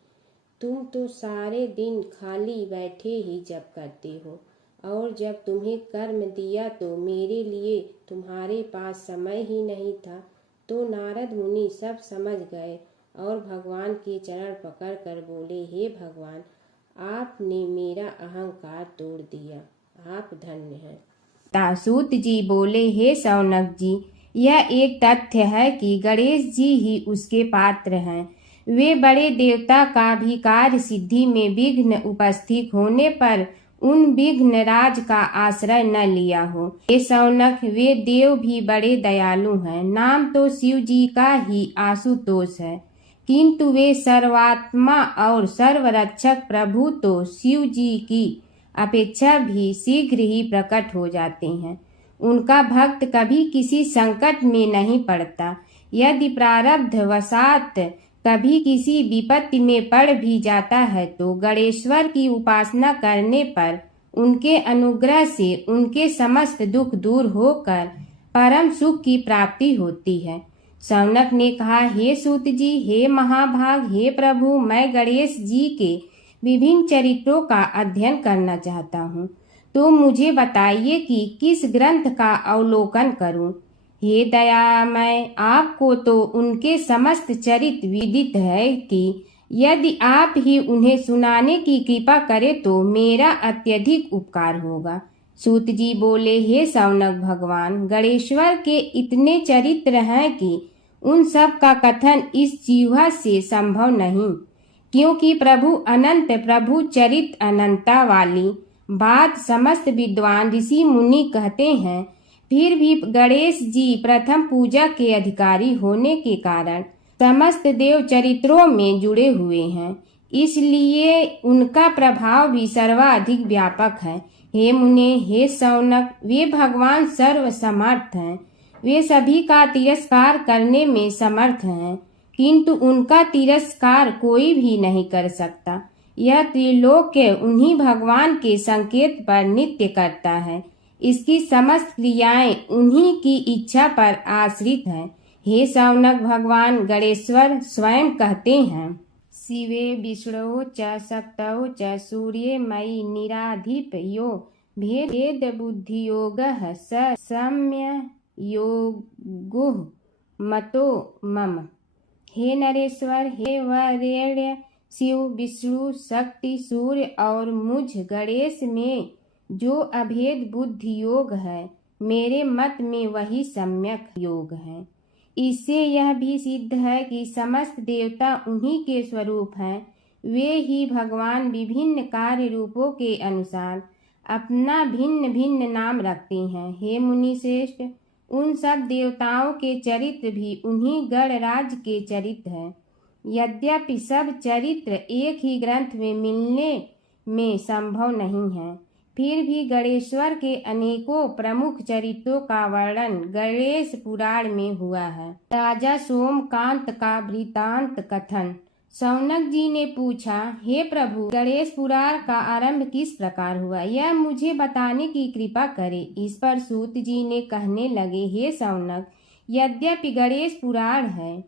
तुम तो सारे दिन खाली बैठे ही जप करते हो, और जब तुम्हें कर्म दिया तो मेरे लिए तुम्हारे पास समय ही नहीं था। तो नारद मुनि सब समझ गए और भगवान के चरण पकड़ कर बोले, हे भगवान, आपने मेरा अहंकार तोड़ दिया, आप धन्य हैं। तासूत जी बोले, हे शौनक जी, यह एक तथ्य है कि गणेश जी ही उसके पात्र हैं। वे बड़े देवता का भी कार्य सिद्धि में विघ्न उपस्थित होने पर उन विघ्न राज का आश्रय न लिया हो। हे शौनक, वे देव भी बड़े दयालु हैं। नाम तो शिव जी का ही आशुतोष है, किंतु वे सर्वात्मा और सर्वरक्षक प्रभु तो शिव जी की अपेक्षा भी शीघ्र ही प्रकट हो जाते हैं। उनका भक्त कभी किसी संकट में नहीं पड़ता। यदि प्रारब्ध वशात कभी किसी विपत्ति में पड़ भी जाता है तो गणेश्वर की उपासना करने पर उनके अनुग्रह से उनके समस्त दुख दूर होकर परम सुख की प्राप्ति होती है। शौनक ने कहा, हे सूत जी, हे महाभाग, हे प्रभु, मैं गणेश जी के विभिन्न चरित्रों का अध्ययन करना चाहता हूँ, तो मुझे बताइए कि किस ग्रंथ का अवलोकन करूं। हे दयामय, आपको तो उनके समस्त चरित्र विदित है कि यदि आप ही उन्हें सुनाने की कृपा करें तो मेरा अत्यधिक उपकार होगा। सूत जी बोले, हे शौनक भगवान, गणेश्वर के इतने चरित्र हैं कि उन सब का कथन इस जीवा से संभव नहीं, क्योंकि प्रभु अनंत, प्रभु चरित्र अनंता वाली बात समस्त विद्वान ऋषि मुनि कहते हैं। फिर भी गणेश जी प्रथम पूजा के अधिकारी होने के कारण समस्त देव चरित्रों में जुड़े हुए हैं, इसलिए उनका प्रभाव भी सर्वाधिक व्यापक है। हे मुने, हे शौनक, वे भगवान सर्व समर्थ हैं। वे सभी का तिरस्कार करने में समर्थ हैं, किंतु उनका तिरस्कार कोई भी नहीं कर सकता। यह त्रिलोक्य उन्हीं भगवान के संकेत पर नित्य करता है। इसकी समस्त क्रियाएं उन्हीं की इच्छा पर आश्रित हैं। हे शौनक भगवान गणेश्वर स्वयं कहते हैं, शिवे विष्णु च शक्तौ च सूर्ये मयि निराधिप यो भेद बुद्धि योगः स सम्य योगुः मतो मम। हे नरेश्वर, हे वरेण्य, शिव, विष्णु, शक्ति, सूर्य और मुझ गणेश में जो अभेद बुद्धि योग है, मेरे मत में वही सम्यक योग है। इससे यह भी सिद्ध है कि समस्त देवता उन्हीं के स्वरूप हैं। वे ही भगवान विभिन्न कार्य रूपों के अनुसार अपना भिन्न भिन्न नाम रखते हैं। हे मुनि श्रेष्ठ, उन सब देवताओं के चरित्र भी उन्हीं गणराज के चरित्र हैं। यद्यपि सब चरित्र एक ही ग्रंथ में मिलने में संभव नहीं है, फिर भी गणेश्वर के अनेकों प्रमुख चरित्रों का वर्णन गणेश पुराण में हुआ है। राजा सोमकांत का वृतांत कथन। शौनक जी ने पूछा, हे प्रभु, गणेश पुराण का आरंभ किस प्रकार हुआ, यह मुझे बताने की कृपा करें। इस पर सूत जी ने कहने लगे, हे शौनक, यद्यपि गणेश पुराण है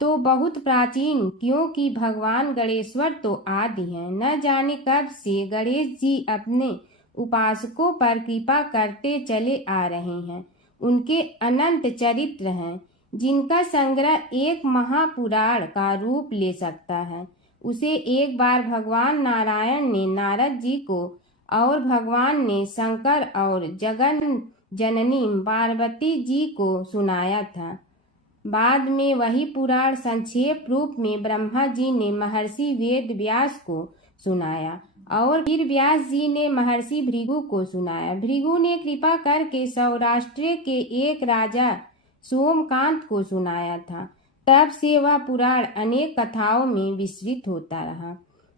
तो बहुत प्राचीन, क्योंकि भगवान गणेश्वर तो आदि हैं। न जाने कब से गणेश जी अपने उपासकों पर कृपा करते चले आ रहे हैं। उनके अनंत चरित्र हैं, जिनका संग्रह एक महापुराण का रूप ले सकता है। उसे एक बार भगवान नारायण ने नारद जी को और भगवान ने शंकर और जगन जननी पार्वती जी को सुनाया था। बाद में वही पुराण संक्षेप रूप में ब्रह्मा जी ने महर्षि वेद व्यास को सुनाया और फिर व्यास जी ने महर्षि भृगु को सुनाया। भृगु ने कृपा करके सौराष्ट्र के एक राजा सोमकांत को सुनाया था। तब से वह पुराण अनेक कथाओं में विस्तृत होता रहा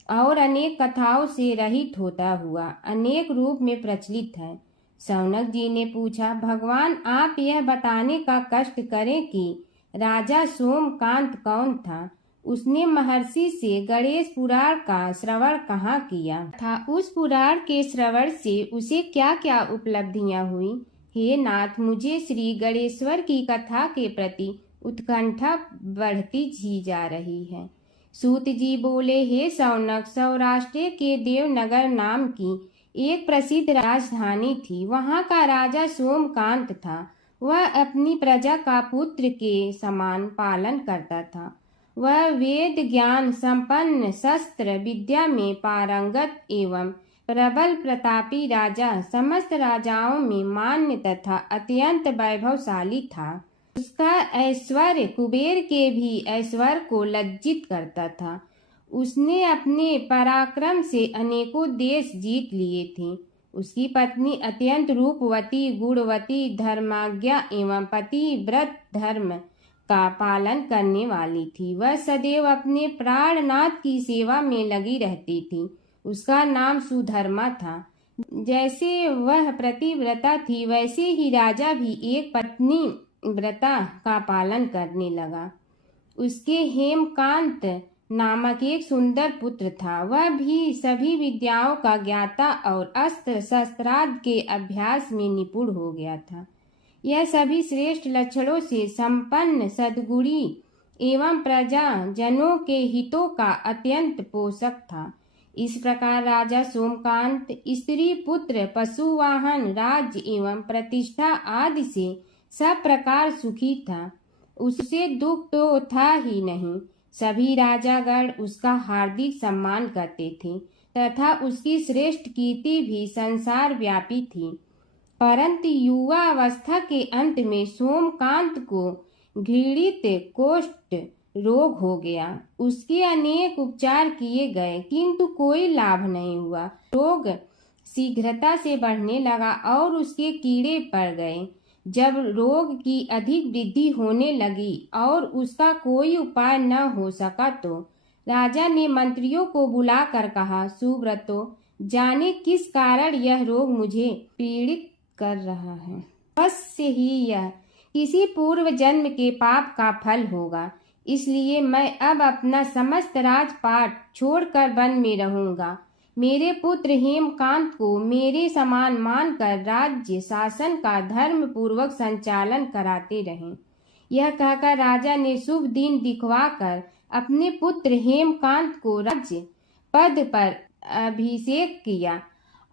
और अनेक कथाओं से रहित होता हुआ अनेक रूप में प्रचलित है। शौनक जी ने पूछा, भगवान आप यह बताने का कष्ट करें कि राजा सोमकांत कौन था। उसने महर्षि से गणेश पुराण का श्रवण कहाँ किया था, उस पुराण के श्रवण से उसे क्या क्या उपलब्धियां हुई। हे नाथ, मुझे श्री गणेश्वर की कथा के प्रति उत्कंठा बढ़ती ही जा रही है। सूत जी बोले, हे शौनक, सौराष्ट्र के देवनगर नाम की एक प्रसिद्ध राजधानी थी। वहाँ का राजा सोमकांत था। वह अपनी प्रजा का पुत्र के समान पालन करता था। वह वेद ज्ञान संपन्न, शस्त्र विद्या में पारंगत एवं प्रबल प्रतापी राजा, समस्त राजाओं में मान्य तथा अत्यंत वैभवशाली था। उसका ऐश्वर्य कुबेर के भी ऐश्वर्य को लज्जित करता था। उसने अपने पराक्रम से अनेकों देश जीत लिए थे। उसकी पत्नी अत्यंत रूपवती, गुणवती, धर्माज्ञा एवं पतिव्रत धर्म का पालन करने वाली थी। वह सदैव अपने प्राणनाथ की सेवा में लगी रहती थी। उसका नाम सुधर्मा था। जैसे वह पतिव्रता थी, वैसे ही राजा भी एक पत्नी व्रता का पालन करने लगा। उसके हेमकांत नामक एक सुंदर पुत्र था। वह भी सभी विद्याओं का ज्ञाता और अस्त्र शस्त्रादि के अभ्यास में निपुण हो गया था। यह सभी श्रेष्ठ लक्षणों से संपन्न, सद्गुणी एवं प्रजा जनों के हितों का अत्यंत पोषक था। इस प्रकार राजा सोमकांत स्त्री पुत्र, पशुवाहन, राज्य एवं प्रतिष्ठा आदि से सब प्रकार सुखी था। उससे दुख तो था ही नहीं। सभी राजागण उसका हार्दिक सम्मान करते थे तथा उसकी श्रेष्ठ कीर्ति भी संसार व्यापी थी। परंतु युवा अवस्था के अंत में सोमकांत को घृणित कोष्ठ रोग हो गया। उसके अनेक उपचार किए गए किंतु कोई लाभ नहीं हुआ। रोग शीघ्रता से बढ़ने लगा और उसके कीड़े पड़ गए। जब रोग की अधिक वृद्धि होने लगी और उसका कोई उपाय न हो सका तो राजा ने मंत्रियों को बुलाकर कहा, सुव्रतो, जाने किस कारण यह रोग मुझे पीड़ित कर रहा है। अवश्य ही यह किसी पूर्व जन्म के पाप का फल होगा। इसलिए मैं अब अपना समस्त राजपाट छोड़कर वन में रहूंगा। मेरे पुत्र हेमकांत को मेरे समान मानकर राज्य शासन का धर्म पूर्वक संचालन कराते रहें। यह कहकर राजा ने शुभ दिन दिखवाकर अपने पुत्र हेमकांत को राज्य पद पर अभिषेक किया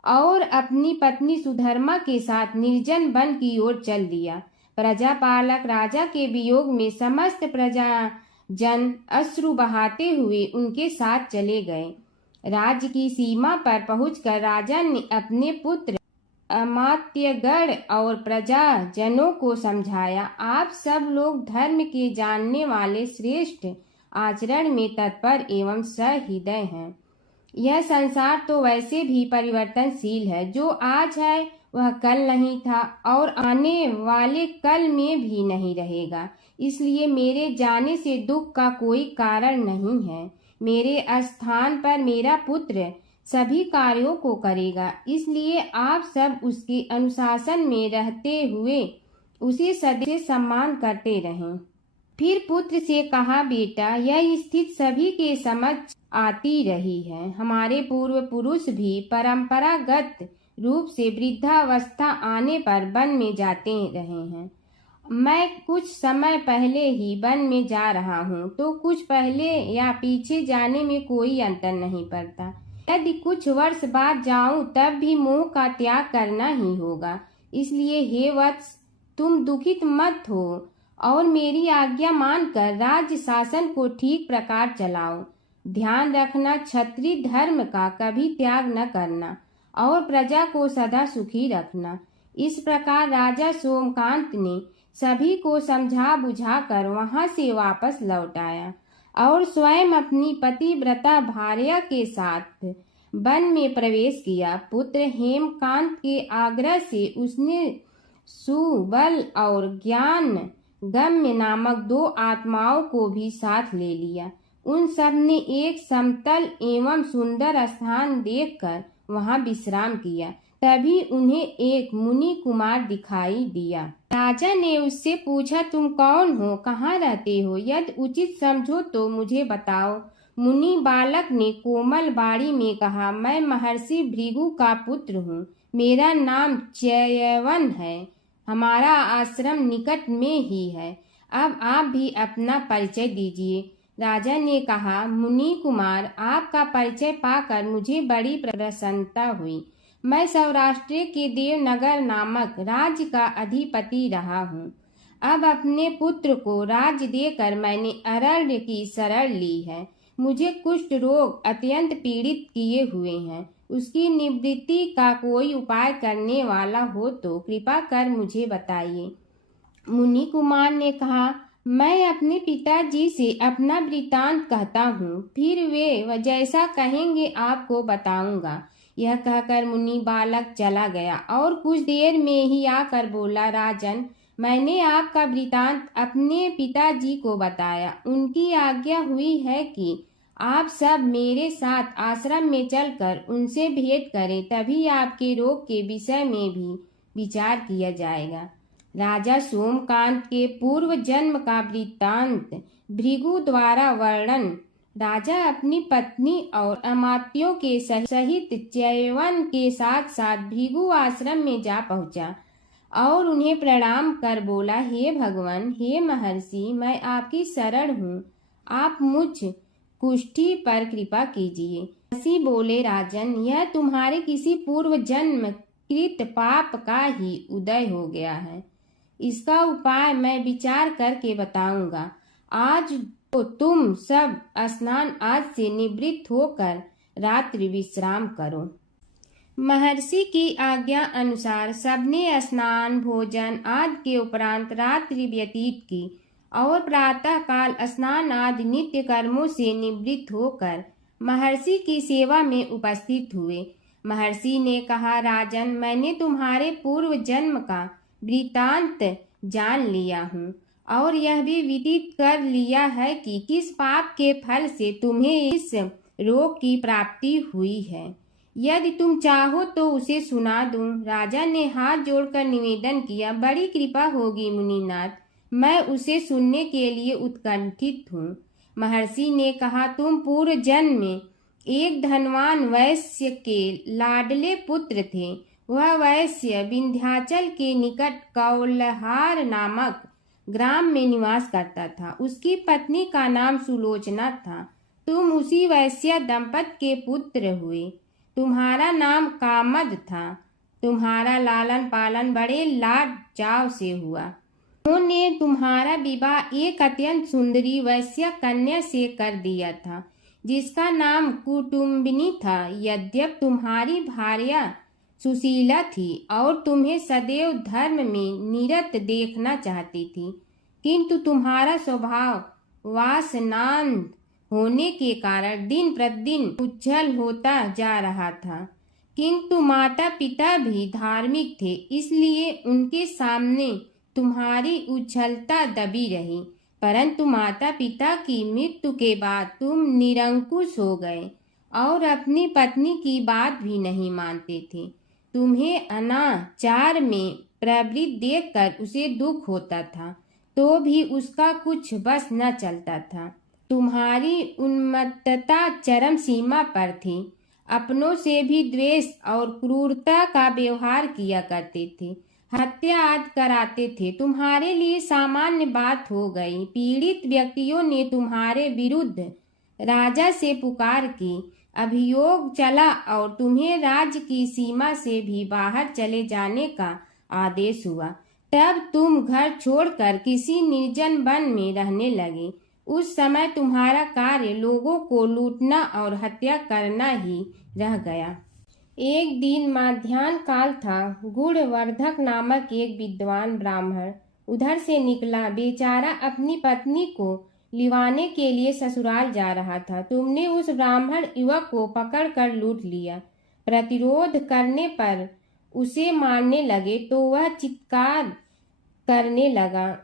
और अपनी पत्नी सुधर्मा के साथ निर्जन वन की ओर चल दिया। प्रजापालक राजा के वियोग में समस्त प्रजा जन अश्रु बहाते हुए उनके साथ चले गए। राज्य की सीमा पर पहुंचकर राजा ने अपने पुत्र अमात्यगण और प्रजा जनों को समझाया, आप सब लोग धर्म के जानने वाले, श्रेष्ठ आचरण में तत्पर एवं सहृदय हैं। यह संसार तो वैसे भी परिवर्तनशील है। जो आज है वह कल नहीं था और आने वाले कल में भी नहीं रहेगा। इसलिए मेरे जाने से दुख का कोई कारण नहीं है। मेरे स्थान पर मेरा पुत्र सभी कार्यों को करेगा। इसलिए आप सब उसके अनुशासन में रहते हुए उसे सदैव सम्मान करते रहें। फिर पुत्र से कहा, बेटा, यह स्थिति सभी के समझ आती रही है। हमारे पूर्व पुरुष भी परंपरागत रूप से वृद्धावस्था आने पर वन में जाते रहे हैं। मैं कुछ समय पहले ही वन में जा रहा हूँ, तो कुछ पहले या पीछे जाने में कोई अंतर नहीं पड़ता। यदि कुछ वर्ष बाद जाऊं तब भी मोह का त्याग करना ही होगा। इसलिए हे वत्स, तुम दुखित मत हो और मेरी आज्ञा मानकर राज्य शासन को ठीक प्रकार चलाओ। ध्यान रखना, क्षत्रिय धर्म का कभी त्याग न करना और प्रजा को सदा सुखी रखना। इस प्रकार राजा सोमकांत ने सभी को समझा बुझाकर वहां से वापस लौट आया और स्वयं अपनी पतिव्रता भार्या के साथ वन में प्रवेश किया। पुत्र हेमकांत के आग्रह से उसने सुबल और ज्ञान गम्य नामक 2 आत्माओं को भी साथ ले लिया। उन सब ने एक समतल एवं सुंदर स्थान देखकर वहां विश्राम किया। तभी उन्हें एक मुनि कुमार दिखाई दिया। राजा ने उससे पूछा, तुम कौन हो, कहाँ रहते हो? यदि उचित समझो तो मुझे बताओ। मुनि बालक ने कोमल वाणी में कहा, मैं महर्षि भृगु का पुत्र हूँ। मेरा नाम च्यवन है। हमारा आश्रम निकट में ही है। अब आप भी अपना परिचय दीजिए। राजा ने कहा, मुनि कुमार, आपका परिचय पाकर मुझे बड़ी प्रसन्नता हुई। मैं सौराष्ट्र के देवनगर नामक राज्य का अधिपति रहा हूँ। अब अपने पुत्र को राज्य देकर मैंने अरण्य की शरण ली है। मुझे कुष्ठ रोग अत्यंत पीड़ित किए हुए हैं। उसकी निवृत्ति का कोई उपाय करने वाला हो तो कृपा कर मुझे बताइए। मुनि कुमार ने कहा, मैं अपने पिताजी से अपना वृतांत कहता हूँ, फिर वे जैसा कहेंगे आपको बताऊंगा। यह कहकर मुनि बालक चला गया और कुछ देर में ही आकर बोला, राजन, मैंने आपका वृतांत अपने पिताजी को बताया। उनकी आज्ञा हुई है कि आप सब मेरे साथ आश्रम में चलकर उनसे भेंट करें, तभी आपके रोग के विषय में भी विचार किया जाएगा। राजा सोमकांत के पूर्व जन्म का वृत्तांत भृगु द्वारा वर्णन। राजा अपनी पत्नी और अमात्यों के सहित च्यवन के साथ साथ भृगु आश्रम में जा पहुंचा और उन्हें प्रणाम कर बोला, हे भगवान, हे महर्षि, मैं आपकी शरण हूँ। आप मुझ कुष्ठी पर कृपा कीजिए। महर्षि बोले, राजन, यह तुम्हारे किसी पूर्व जन्म कृत पाप का ही उदय हो गया है। इसका उपाय मैं विचार करके बताऊंगा। आज तो तुम सब स्नान आज से निवृत्त होकर रात्रि विश्राम करो। महर्षि की आज्ञा अनुसार सबने स्नान भोजन आदि के उपरांत रात्रि व्यतीत की और प्रातः काल स्नान आदि नित्य कर्मों से निवृत्त होकर महर्षि की सेवा में उपस्थित हुए। महर्षि ने कहा, राजन, मैंने तुम्हारे पूर्व जन्म का वृतांत जान लिया हूँ और यह भी विदित कर लिया है कि किस पाप के फल से तुम्हें इस रोग की प्राप्ति हुई है। यदि तुम चाहो तो उसे सुना दूं। राजा ने हाथ जोड़कर निवेदन किया, बड़ी कृपा होगी मुनिनाथ, मैं उसे सुनने के लिए उत्कंठित हूँ। महर्षि ने कहा, तुम पूर्व जन्म में एक धनवान वैश्य के लाडले पुत्र थे। वह वैश्य विंध्याचल के निकट कौलहार नामक ग्राम में निवास करता था। उसकी पत्नी का नाम सुलोचना था। तुम उसी वैश्य दंपत के पुत्र हुए। तुम्हारा नाम कामद था। तुम्हारा लालन पालन बड़े लाड चाव से हुआ। उन्होंने तुम्हारा विवाह एक अत्यंत सुंदरी वैश्य कन्या से कर दिया था, जिसका नाम कुटुम्बिनी था। यद्यप तुम्हारी भार्या सुशीला थी और तुम्हें सदैव धर्म में निरत देखना चाहती थी, किंतु तुम्हारा स्वभाव वासनांध होने के कारण दिन प्रतिदिन उज्जवल होता जा रहा था। किंतु माता पिता भी धार्मिक थे, इसलिए उनके सामने तुम्हारी उज्ज्वलता दबी रही। परंतु माता पिता की मृत्यु के बाद तुम निरंकुश हो गए और अपनी पत्नी की बात भी नहीं मानते थे। तुम्हें अनाचार में प्रवृत्त देखकर उसे दुख होता था, तो भी उसका कुछ बस न चलता था। तुम्हारी उन्मत्तता चरम सीमा पर थी। अपनों से भी द्वेष और क्रूरता का व्यवहार किया करते थे। हत्या आदि कराते थे। तुम्हारे लिए सामान्य बात हो गई। पीड़ित व्यक्तियों ने तुम्हारे विरुद्ध राजा से पुकार की। अभियोग चला और तुम्हें राज्य की सीमा से भी बाहर चले जाने का आदेश हुआ। तब तुम घर छोड़कर किसी निर्जन वन में रहने लगे। उस समय तुम्हारा कार्य लोगों को लूटना और हत्या करना ही रह गया। एक दिन माध्याह्न काल था। गुणवर्धक नामक एक विद्वान ब्राह्मण उधर से निकला। बेचारा अपनी पत्नी को लिवाने के लिए ससुराल जा रहा था। तुमने उस ब्राह्मण युवक को पकड़कर लूट लिया। प्रतिरोध करने पर उसे मारने लगे तो वह चित्कार करने लगा,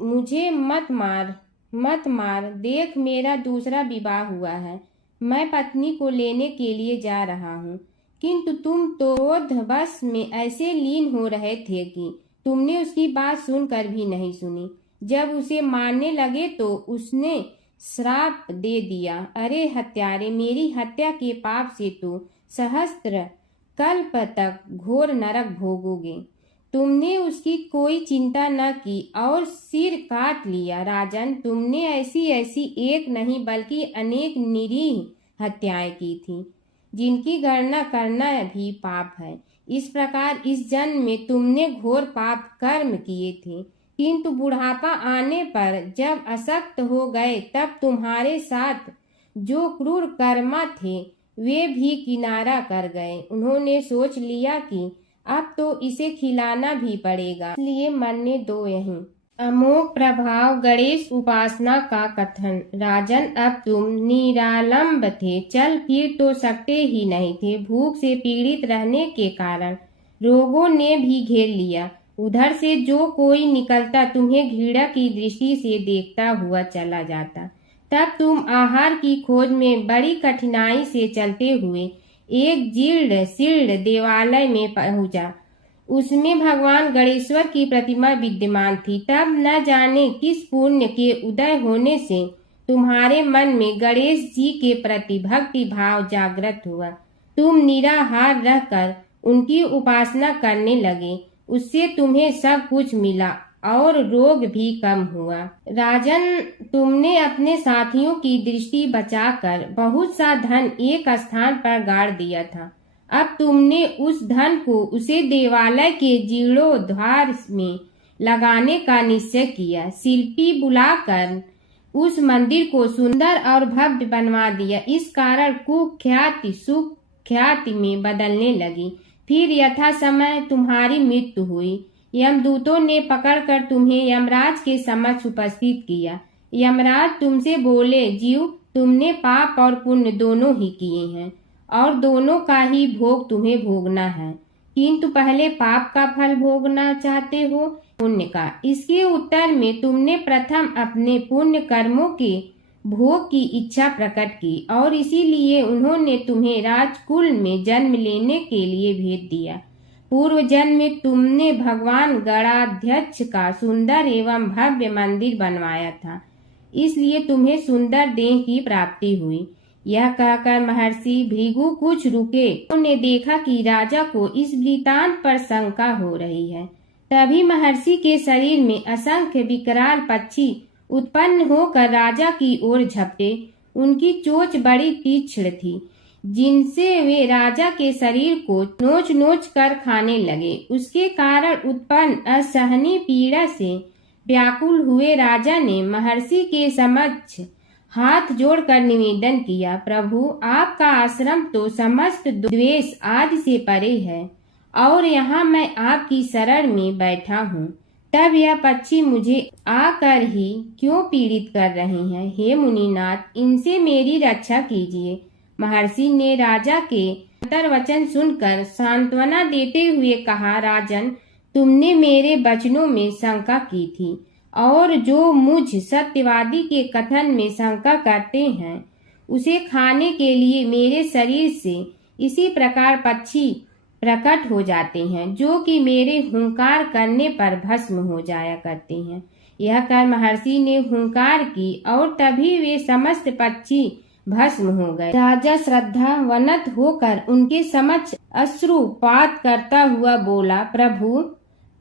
मुझे मत मार, मत मार, देख मेरा दूसरा विवाह हुआ है, मैं पत्नी को लेने के लिए जा रहा हूँ। किंतु तुम तो क्रोधवश में ऐसे लीन हो रहे थे कि तुमने उसकी बात सुनकर भी नहीं सुनी। जब उसे मारने लगे तो उसने श्राप दे दिया, अरे हत्यारे, मेरी हत्या के पाप से तो सहस्त्र कल्प तक घोर नरक भोगोगे। तुमने उसकी कोई चिंता न की और सिर काट लिया। राजन, तुमने ऐसी एक नहीं बल्कि अनेक निरीह हत्याएं की थी, जिनकी गणना करना भी पाप है। इस प्रकार इस जन्म में तुमने घोर पाप कर्म किए थे, किंतु बुढ़ापा आने पर जब अशक्त हो गए तब तुम्हारे साथ जो क्रूर कर्मा थे वे भी किनारा कर गए। उन्होंने सोच लिया कि अब तो इसे खिलाना भी पड़ेगा, इसलिए मरने दो यहीं। अमोघ प्रभाव गणेश उपासना का कथन। राजन, अब तुम निरालंब थे, चल फिर तो सकते ही नहीं थे। भूख से पीड़ित रहने के कारण रोगों ने भी घेर लिया। उधर से जो कोई निकलता तुम्हें घृणा की दृष्टि से देखता हुआ चला जाता। तब तुम आहार की खोज में बड़ी कठिनाई से चलते हुए एक जीर्ण शीर्ण देवालय में पहुंचा। उसमें भगवान गणेश्वर की प्रतिमा विद्यमान थी। तब न जाने किस पुण्य के उदय होने से तुम्हारे मन में गणेश जी के प्रति भक्ति भाव जागृत हुआ। तुम निराहार रहकर उनकी उपासना करने लगे। उससे तुम्हें सब कुछ मिला और रोग भी कम हुआ। राजन, तुमने अपने साथियों की दृष्टि बचाकर बहुत सा धन एक स्थान पर गाड़ दिया था। अब तुमने उस धन को उसे देवालय के जीर्णोद्धार में लगाने का निश्चय किया। शिल्पी बुलाकर उस मंदिर को सुंदर और भव्य बनवा दिया। इस कारण कुख्याति सुख्याति में बदलने लगी। फिर यथा समय तुम्हारी मृत्यु हुई। यमदूतों ने पकड़कर तुम्हें यमराज के समक्ष उपस्थित किया। यमराज तुमसे बोले, जीव, तुमने पाप और पुण्य दोनों ही किए हैं और दोनों का ही भोग तुम्हें भोगना है, किंतु पहले पाप का फल भोगना चाहते हो पुण्य का। इसके उत्तर में तुमने प्रथम अपने पुण्य कर्मों के भोग की इच्छा प्रकट की और इसीलिए उन्होंने तुम्हें राजकुल में जन्म लेने के लिए भेज दिया। पूर्व जन्म में तुमने भगवान गणाध्यक्ष का सुंदर एवं भव्य मंदिर बनवाया था, इसलिए तुम्हें सुंदर देह की प्राप्ति हुई। यह कहकर महर्षि भृगु कुछ रुके। उन्होंने देखा कि राजा को इस वृतांत पर शंका हो रही है। तभी महर्षि के शरीर में असंख्य विकराल पक्षी उत्पन्न होकर राजा की ओर झपटे। उनकी चोंच बड़ी तीक्ष्ण थी, जिनसे वे राजा के शरीर को नोच नोच कर खाने लगे। उसके कारण उत्पन्न असहनीय पीड़ा से व्याकुल हुए राजा ने महर्षि के समक्ष हाथ जोड़कर निवेदन किया, प्रभु, आपका आश्रम तो समस्त द्वेष आदि से परे है और यहाँ मैं आपकी शरण में बैठा हूँ। तब यह पक्षी मुझे आकर ही क्यों पीड़ित कर रहे हैं? हे मुनिनाथ, इनसे मेरी रक्षा कीजिए। महर्षि ने राजा के अंतर्वचन सुनकर सांत्वना देते हुए कहा, राजन, तुमने मेरे वचनों में शंका की थी और जो मुझ सत्यवादी के कथन में शंका करते हैं उसे खाने के लिए मेरे शरीर से इसी प्रकार पक्षी प्रकट हो जाते हैं, जो कि मेरे हुंकार करने पर भस्म हो जाया करते हैं। यह कर महर्षि ने हुंकार की और तभी वे समस्त पक्षी भस्म हो गए। राजा श्रद्धावनत होकर उनके समक्ष अश्रुपात करता हुआ बोला, प्रभु,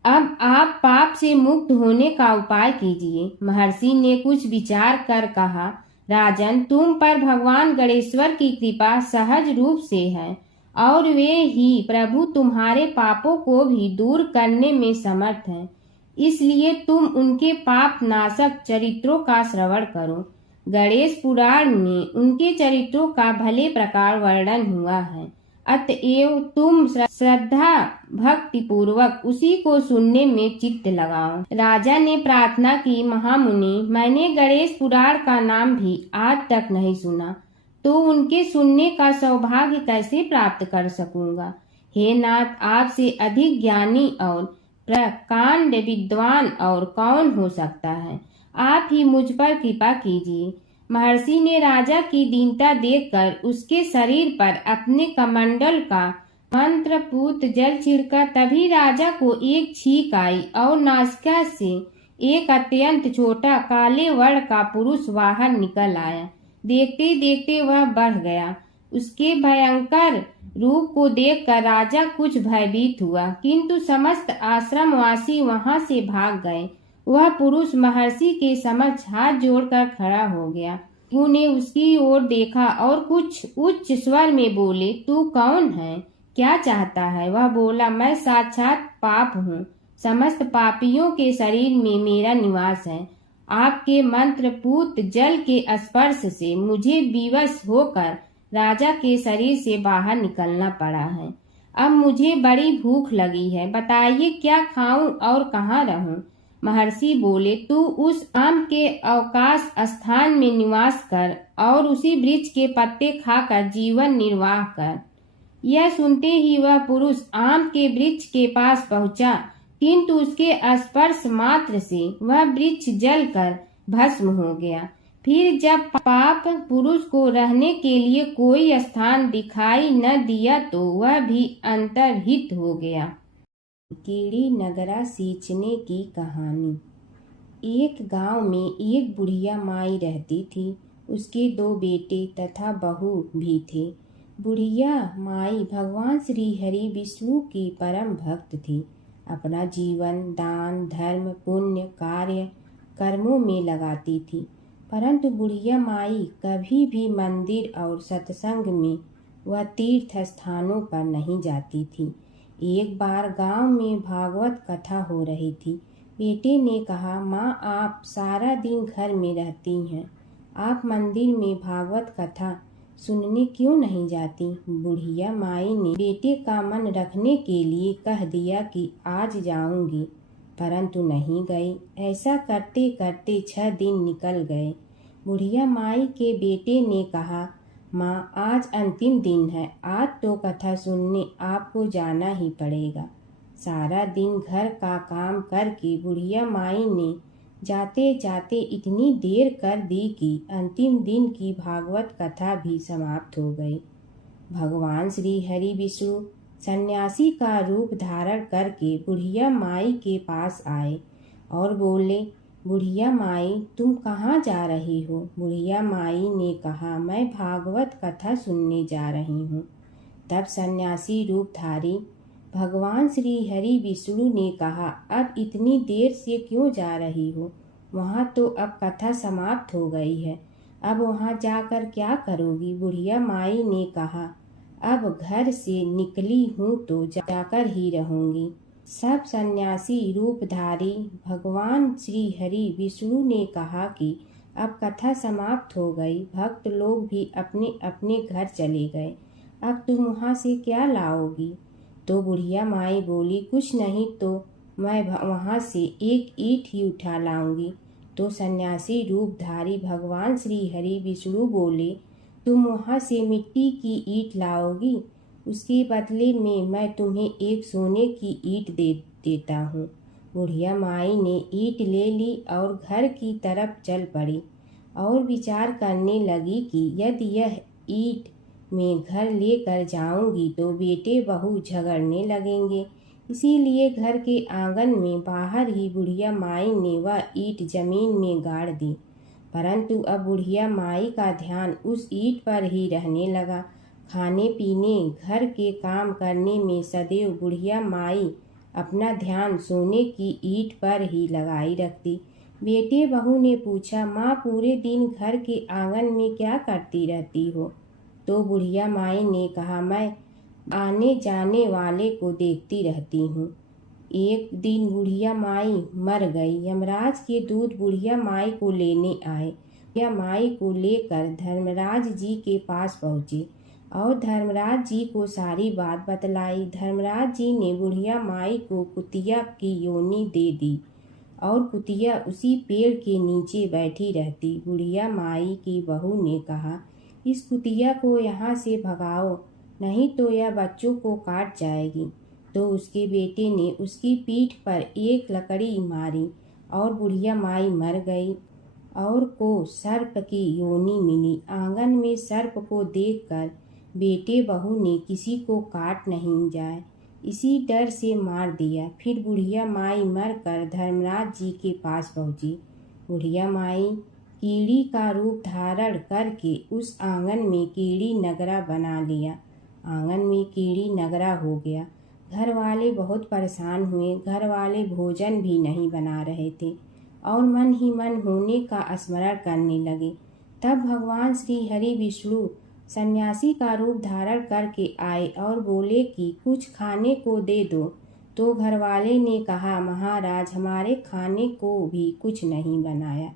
अब आप पाप से मुक्त होने का उपाय कीजिए। महर्षि ने कुछ विचार कर कहा, राजन, तुम पर भगवान गणेश्वर की कृपा सहज रूप से है और वे ही प्रभु तुम्हारे पापों को भी दूर करने में समर्थ हैं। इसलिए तुम उनके पाप नाशक चरित्रों का श्रवण करो। गणेश पुराण में उनके चरित्रों का भले प्रकार वर्णन हुआ है। अतएव तुम श्रद्धा भक्ति पूर्वक उसी को सुनने में चित्त लगाओ। राजा ने प्रार्थना की, महामुनि, मैंने गणेश पुराण का नाम भी आज तक नहीं सुना, तो उनके सुनने का सौभाग्य कैसे प्राप्त कर सकूंगा। हे नाथ, आपसे अधिक ज्ञानी और प्रकांड विद्वान और कौन हो सकता है। आप ही मुझ पर कृपा कीजिए। महर्षि ने राजा की दीनता देखकर उसके शरीर पर अपने कमंडल का मंत्रपूत जल छिड़का। तभी राजा को एक छींक आई और नासिका से एक अत्यंत छोटा काले वर्ण का पुरुष बाहर निकल आया। देखते देखते वह बढ़ गया। उसके भयंकर रूप को देखकर राजा कुछ भयभीत हुआ, किंतु समस्त आश्रमवासी वहां से भाग गए। वह पुरुष महर्षि के समक्ष हाथ जोड़कर खड़ा हो गया। उन्हें उसकी ओर देखा और कुछ उच्च स्वर में बोले, तू कौन है, क्या चाहता है। वह बोला, मैं साक्षात पाप हूँ। समस्त पापियों के शरीर में मेरा निवास है। आपके मंत्रपूत जल के स्पर्श से मुझे विवश होकर राजा के शरीर से बाहर निकलना पड़ा है। अब मुझे बड़ी भूख लगी है, बताइए क्या खाऊं और कहाँ रहूं। महर्षि बोले, तू उस आम के अवकाश स्थान में निवास कर और उसी वृक्ष के पत्ते खाकर जीवन निर्वाह कर। यह सुनते ही वह पुरुष आम के वृक्ष के पास पहुंचा, किंतु उसके स्पर्श मात्र से वह वृक्ष जलकर भस्म हो गया। फिर जब पाप पुरुष को रहने के लिए कोई स्थान दिखाई न दिया तो वह भी अंतर्हित हो गया। कीड़ी नगरा सींचने की कहानी। एक गांव में एक बुढ़िया माई रहती थी। उसके 2 बेटे तथा बहू भी थे। बुढ़िया माई भगवान श्री हरि विष्णु की परम भक्त थी। अपना जीवन दान धर्म पुण्य कार्य कर्मों में लगाती थी, परंतु बुढ़िया माई कभी भी मंदिर और सत्संग में व तीर्थ स्थानों पर नहीं जाती थी। एक बार गांव में भागवत कथा हो रही थी। बेटे ने कहा, माँ, आप सारा दिन घर में रहती हैं, आप मंदिर में भागवत कथा सुनने क्यों नहीं जाती। बुढ़िया माई ने बेटे का मन रखने के लिए कह दिया कि आज जाऊंगी, परंतु नहीं गई। ऐसा करते करते 6 दिन निकल गए। बुढ़िया माई के बेटे ने कहा, माँ, आज अंतिम दिन है, आज तो कथा सुनने आपको जाना ही पड़ेगा। सारा दिन घर का काम करके बुढ़िया माई ने जाते जाते इतनी देर कर दी कि अंतिम दिन की भागवत कथा भी समाप्त हो गई। भगवान श्री हरि विष्णु सन्यासी का रूप धारण करके बुढ़िया माई के पास आए और बोले, बुढ़िया माई, तुम कहाँ जा रही हो। बुढ़िया माई ने कहा, मैं भागवत कथा सुनने जा रही हूँ। तब सन्यासी रूपधारी भगवान श्री हरि विष्णु ने कहा, अब इतनी देर से क्यों जा रही हो, वहाँ तो अब कथा समाप्त हो गई है, अब वहाँ जाकर क्या करोगी। बुढ़िया माई ने कहा, अब घर से निकली हूँ तो जाकर ही रहूंगी। सब सन्यासी रूपधारी भगवान श्री हरि विष्णु ने कहा कि अब कथा समाप्त हो गई, भक्त लोग भी अपने अपने घर चले गए, अब तुम वहाँ से क्या लाओगी। तो बुढ़िया माई बोली, कुछ नहीं तो मैं वहाँ से एक ईंट ही उठा लाऊंगी। तो सन्यासी रूपधारी भगवान श्री हरि विष्णु बोले, तुम वहाँ से मिट्टी की ईंट लाओगी, उसके बदले में मैं तुम्हें एक सोने की ईंट दे देता हूँ। बुढ़िया माई ने ईंट ले ली और घर की तरफ चल पड़ी और विचार करने लगी कि यदि यह ईंट मैं घर लेकर जाऊंगी तो बेटे बहू झगड़ने लगेंगे। इसीलिए घर के आंगन में बाहर ही बुढ़िया माई ने वह ईंट जमीन में गाड़ दी। परंतु अब बुढ़िया माई का ध्यान उस ईंट पर ही रहने लगा। खाने पीने घर के काम करने में सदैव बुढ़िया माई अपना ध्यान सोने की ईंट पर ही लगाई रखती। बेटे बहू ने पूछा, माँ, पूरे दिन घर के आंगन में क्या करती रहती हो। तो बुढ़िया माई ने कहा, मैं आने जाने वाले को देखती रहती हूँ। एक दिन बुढ़िया माई मर गई। यमराज के दूत बुढ़िया माई को लेने आए। बुढ़िया माई को लेकर धर्मराज जी के पास पहुँचे। और धर्मराज जी को सारी बात बतलाई। धर्मराज जी ने बुढ़िया माई को कुतिया की योनि दे दी और कुतिया उसी पेड़ के नीचे बैठी रहती। बुढ़िया माई की बहू ने कहा, इस कुतिया को यहाँ से भगाओ, नहीं तो यह बच्चों को काट जाएगी। तो उसके बेटे ने उसकी पीठ पर एक लकड़ी मारी और बुढ़िया माई मर गई और को सर्प की योनि मिली। आंगन में सर्प को देखकर बेटे बहू ने किसी को काट नहीं जाए इसी डर से मार दिया। फिर बुढ़िया माई मरकर धर्मराज जी के पास पहुंची। बुढ़िया माई कीड़ी का रूप धारण करके उस आंगन में कीड़ी नगरा बना लिया। आंगन में कीड़ी नगरा हो गया। घर वाले बहुत परेशान हुए। घर वाले भोजन भी नहीं बना रहे थे और मन ही मन होने का स्मरण करने लगे। तब भगवान श्री हरि विष्णु सन्यासी का रूप धारण करके आए और बोले कि कुछ खाने को दे दो। तो घरवाले ने कहा, महाराज, हमारे खाने को भी कुछ नहीं बनाया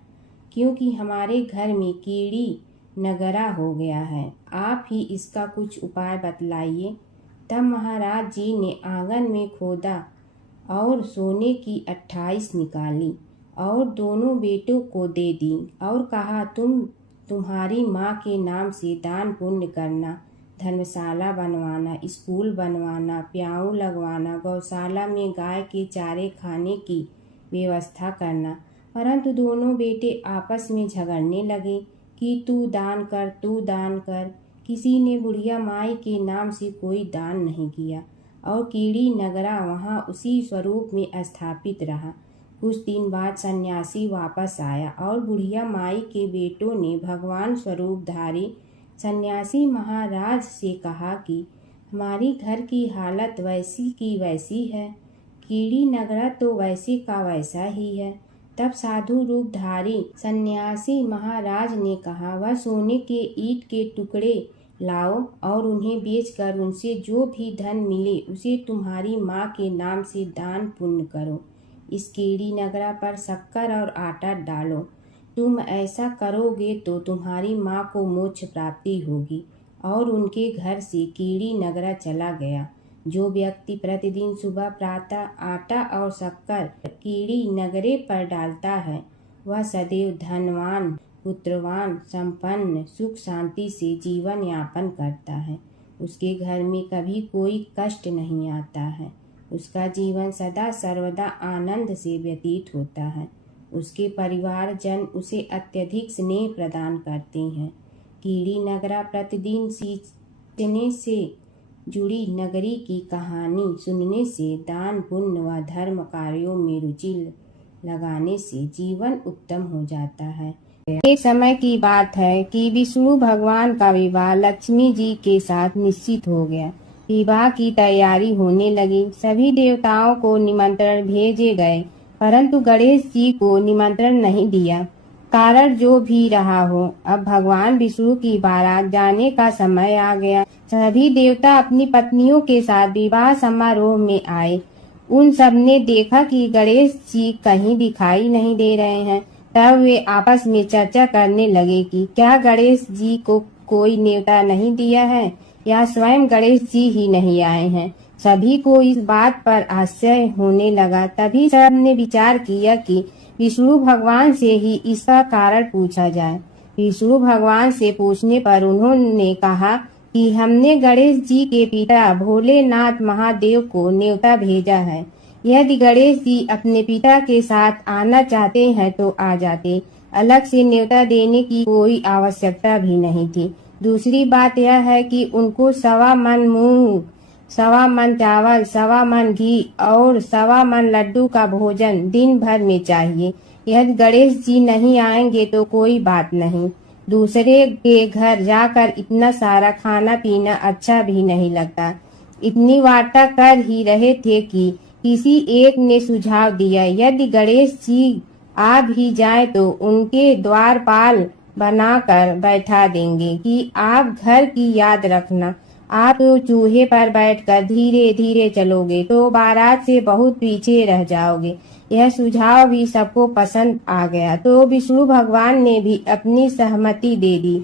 क्योंकि हमारे घर में कीड़ी नगरा हो गया है। आप ही इसका कुछ उपाय बतलाइए। तब महाराज जी ने आंगन में खोदा और सोने की 28 निकाली और दोनों बेटों को दे दी और कहा, तुम्हारी माँ के नाम से दान पुण्य करना, धर्मशाला बनवाना, स्कूल बनवाना, प्याऊ लगवाना, गौशाला में गाय के चारे खाने की व्यवस्था करना। परंतु दोनों बेटे आपस में झगड़ने लगे कि तू दान कर, तू दान कर। किसी ने बुढ़िया माई के नाम से कोई दान नहीं किया और कीड़ी नगरा वहाँ उसी स्वरूप में स्थापित रहा। कुछ दिन बाद सन्यासी वापस आया और बुढ़िया माई के बेटों ने भगवान स्वरूपधारी सन्यासी महाराज से कहा कि हमारी घर की हालत वैसी की वैसी है, कीड़ी नगरा तो वैसे का वैसा ही है। तब साधु रूपधारी सन्यासी महाराज ने कहा, वह सोने के ईंट के टुकड़े लाओ और उन्हें बेचकर उनसे जो भी धन मिले उसे तुम्हारी माँ के नाम से दान पुण्य करो। इस कीड़ी नगरा पर शक्कर और आटा डालो। तुम ऐसा करोगे तो तुम्हारी माँ को मोक्ष प्राप्ति होगी। और उनके घर से कीड़ी नगरा चला गया। जो व्यक्ति प्रतिदिन सुबह प्रातः आटा और शक्कर कीड़ी नगरे पर डालता है वह सदैव धनवान, पुत्रवान, संपन्न, सुख शांति से जीवन यापन करता है। उसके घर में कभी कोई कष्ट नहीं आता है। उसका जीवन सदा सर्वदा आनंद से व्यतीत होता है। उसके परिवारजन उसे अत्यधिक स्नेह प्रदान करते हैं। कीड़ी नगरा प्रतिदिन सींचने से जुड़ी नगरी की कहानी सुनने से, दान पुण्य व धर्म कार्यों में रुचि लगाने से जीवन उत्तम हो जाता है। एक समय की बात है कि विष्णु भगवान का विवाह लक्ष्मी जी के साथ निश्चित हो गया। विवाह की तैयारी होने लगी। सभी देवताओं को निमंत्रण भेजे गए परंतु गणेश जी को निमंत्रण नहीं दिया। कारण जो भी रहा हो, अब भगवान विष्णु की बारात जाने का समय आ गया। सभी देवता अपनी पत्नियों के साथ विवाह समारोह में आए। उन सब ने देखा कि गणेश जी कहीं दिखाई नहीं दे रहे हैं। तब वे आपस में चर्चा करने लगे कि क्या गणेश जी को कोई न्योता नहीं दिया है या स्वयं गणेश जी ही नहीं आए हैं। सभी को इस बात पर आश्चर्य होने लगा। तभी सब ने विचार किया कि विष्णु भगवान से ही इसका कारण पूछा जाए। विष्णु भगवान से पूछने पर उन्होंने कहा कि हमने गणेश जी के पिता भोलेनाथ महादेव को न्योता भेजा है। यदि गणेश जी अपने पिता के साथ आना चाहते हैं तो आ जाते। अलग से न्योता देने की कोई आवश्यकता भी नहीं थी। दूसरी बात यह है कि उनको 1.25 मन मूंग, 1.25 मन चावल, 1.25 मन घी और 1.25 मन लड्डू का भोजन दिन भर में चाहिए। यदि गणेश जी नहीं आएंगे तो कोई बात नहीं। दूसरे के घर जाकर इतना सारा खाना पीना अच्छा भी नहीं लगता। इतनी वार्ता कर ही रहे थे कि किसी एक ने सुझाव दिया, यदि गणेश जी आ भी जाए तो उनके द्वारपाल बनाकर बैठा देंगे कि आप घर की याद रखना। आप तो चूहे पर बैठकर धीरे धीरे चलोगे तो बारात से बहुत पीछे रह जाओगे। यह सुझाव भी सबको पसंद आ गया तो विष्णु भगवान ने भी अपनी सहमति दे दी।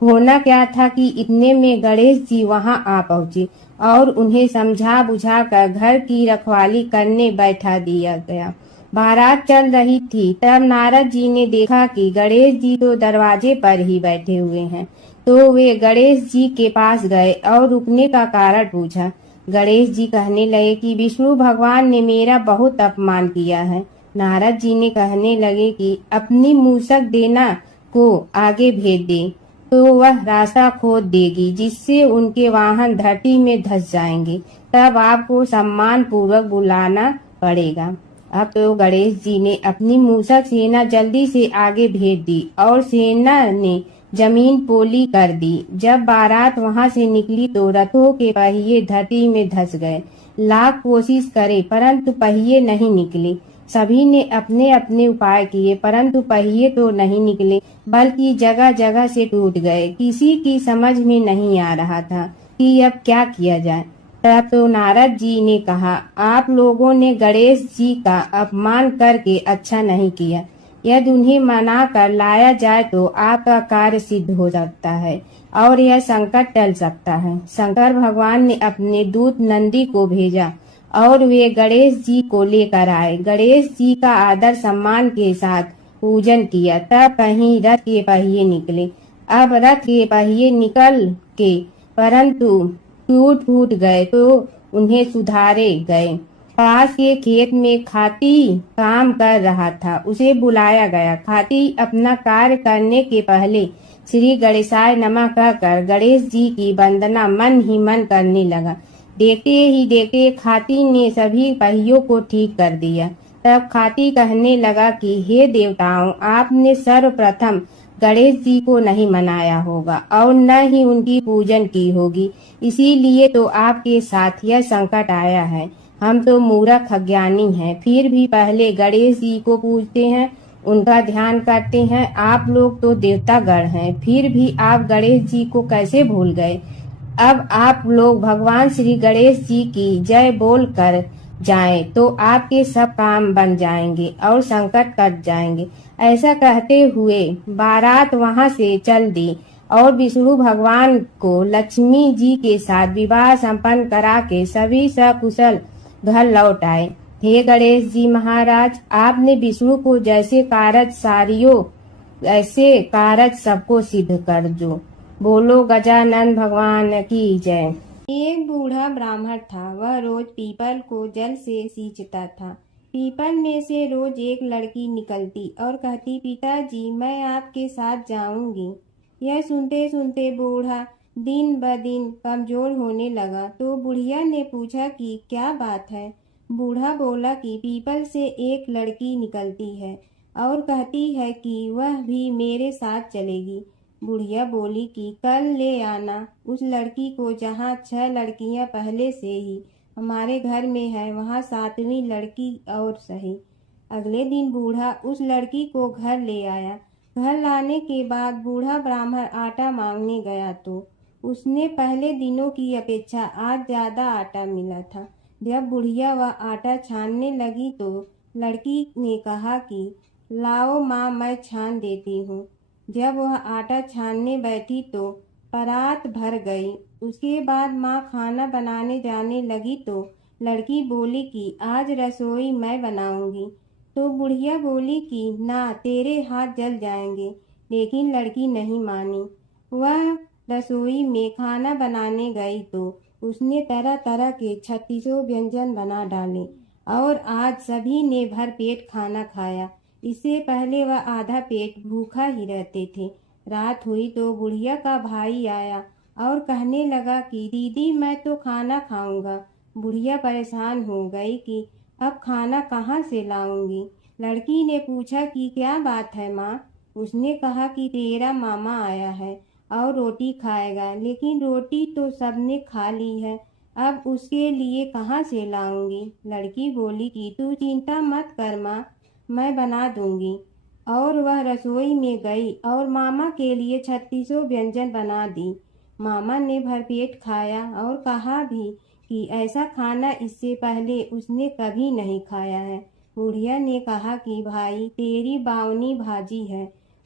होना क्या था कि इतने में गणेश जी वहां आ पहुंचे और उन्हें समझा बुझा कर घर की रखवाली करने बैठा दिया गया। बारात चल रही थी, तब नारद जी ने देखा कि गणेश जी तो दरवाजे पर ही बैठे हुए हैं। तो वे गणेश जी के पास गए और रुकने का कारण पूछा। गणेश जी कहने लगे कि विष्णु भगवान ने मेरा बहुत अपमान किया है। नारद जी ने कहने लगे कि अपनी मूसक देना को आगे भेज दे तो वह रास्ता खोद देगी, जिससे उनके वाहन धरती में धंस जाएंगे। तब आपको सम्मान पूर्वक बुलाना पड़ेगा। अब तो गणेश जी ने अपनी मूसक सेना जल्दी से आगे भेज दी और सेना ने जमीन पोली कर दी। जब बारात वहां से निकली तो रथों के पहिए धरती में धंस गए। लाख कोशिश करे परंतु पहिए नहीं निकले। सभी ने अपने अपने उपाय किए परंतु पहिए तो नहीं निकले, बल्कि जगह जगह से टूट गए। किसी की समझ में नहीं आ रहा था कि अब क्या किया जाए। तब तो नारद जी ने कहा, आप लोगों ने गणेश जी का अपमान करके अच्छा नहीं किया। यदि उन्हें मना कर लाया जाए तो आपका कार्य सिद्ध हो सकता है और यह संकट टल सकता है। शंकर भगवान ने अपने दूत नंदी को भेजा और वे गणेश जी को लेकर आए। गणेश जी का आदर सम्मान के साथ पूजन किया। तब कहीं रथ के पहिए निकले। अब रथ के पहिए निकल के परंतु टूट फूट गए तो उन्हें सुधारे गए। पास के खेत में खाती काम कर रहा था, उसे बुलाया गया। खाती अपना कार्य करने के पहले श्री गणेशाय नमः कहकर गणेश जी की वंदना मन ही मन करने लगा। देखते ही देखते खाती ने सभी पहियों को ठीक कर दिया। तब खाती कहने लगा कि हे देवताओं, आपने सर्वप्रथम गणेश जी को नहीं मनाया होगा और न ही उनकी पूजन की होगी, इसीलिए तो आपके साथ यह संकट आया है। हम तो मूर्ख अज्ञानी हैं, फिर भी पहले गणेश जी को पूजते हैं, उनका ध्यान करते हैं। आप लोग तो देवतागण हैं, फिर भी आप गणेश जी को कैसे भूल गए। अब आप लोग भगवान श्री गणेश जी की जय बोल कर जाएं तो आपके सब काम बन जाएंगे और संकट कट जाएंगे। ऐसा कहते हुए बारात वहां से चल दी और विष्णु भगवान को लक्ष्मी जी के साथ विवाह संपन्न करा के सभी सकुशल घर लौट आए। हे गणेश जी महाराज, आपने विष्णु को जैसे कारज सारियो ऐसे कारज सबको सिद्ध कर जो। बोलो गजानन भगवान की जय। एक बूढ़ा ब्राह्मण था। वह रोज पीपल को जल से सींचता था। पीपल में से रोज एक लड़की निकलती और कहती, पिताजी मैं आपके साथ जाऊंगी। यह सुनते सुनते बूढ़ा दिन ब दिन कमजोर होने लगा। तो बुढ़िया ने पूछा कि क्या बात है। बूढ़ा बोला कि पीपल से एक लड़की निकलती है और कहती है कि वह भी मेरे साथ चलेगी। बुढ़िया बोली कि कल ले आना उस लड़की को, जहाँ 6 लड़कियां पहले से ही हमारे घर में है, वहाँ 7वीं लड़की और सही। अगले दिन बूढ़ा उस लड़की को घर ले आया। घर लाने के बाद बूढ़ा ब्राह्मण आटा मांगने गया तो उसने पहले दिनों की अपेक्षा आज ज्यादा आटा मिला था। जब बुढ़िया वह आटा छानने लगी तो लड़की ने कहा कि लाओ माँ, मैं छान देती हूँ। जब वह आटा छानने बैठी तो परात भर गई। उसके बाद माँ खाना बनाने जाने लगी तो लड़की बोली कि आज रसोई मैं बनाऊंगी। तो बुढ़िया बोली कि ना, तेरे हाथ जल जाएंगे। लेकिन लड़की नहीं मानी। वह रसोई में खाना बनाने गई तो उसने तरह तरह के 36 व्यंजन बना डाले और आज सभी ने भर पेट खाना खाया। इससे पहले वह आधा पेट भूखा ही रहते थे। रात हुई तो बुढ़िया का भाई आया और कहने लगा कि दीदी मैं तो खाना खाऊंगा। बुढ़िया परेशान हो गई कि अब खाना कहाँ से लाऊंगी। लड़की ने पूछा कि क्या बात है माँ। उसने कहा कि तेरा मामा आया है और रोटी खाएगा, लेकिन रोटी तो सबने खा ली है, अब उसके लिए कहाँ से लाऊंगी। लड़की बोली कि तू चिंता मत कर माँ, मैं बना दूंगी। और वह रसोई में गई और मामा के लिए 36 व्यंजन बना दी। मामा ने भरपेट खाया और कहा भी कि ऐसा खाना इससे पहले उसने कभी नहीं खाया है। बुढ़िया ने कहा कि भाई तेरी बावनी भाजी है,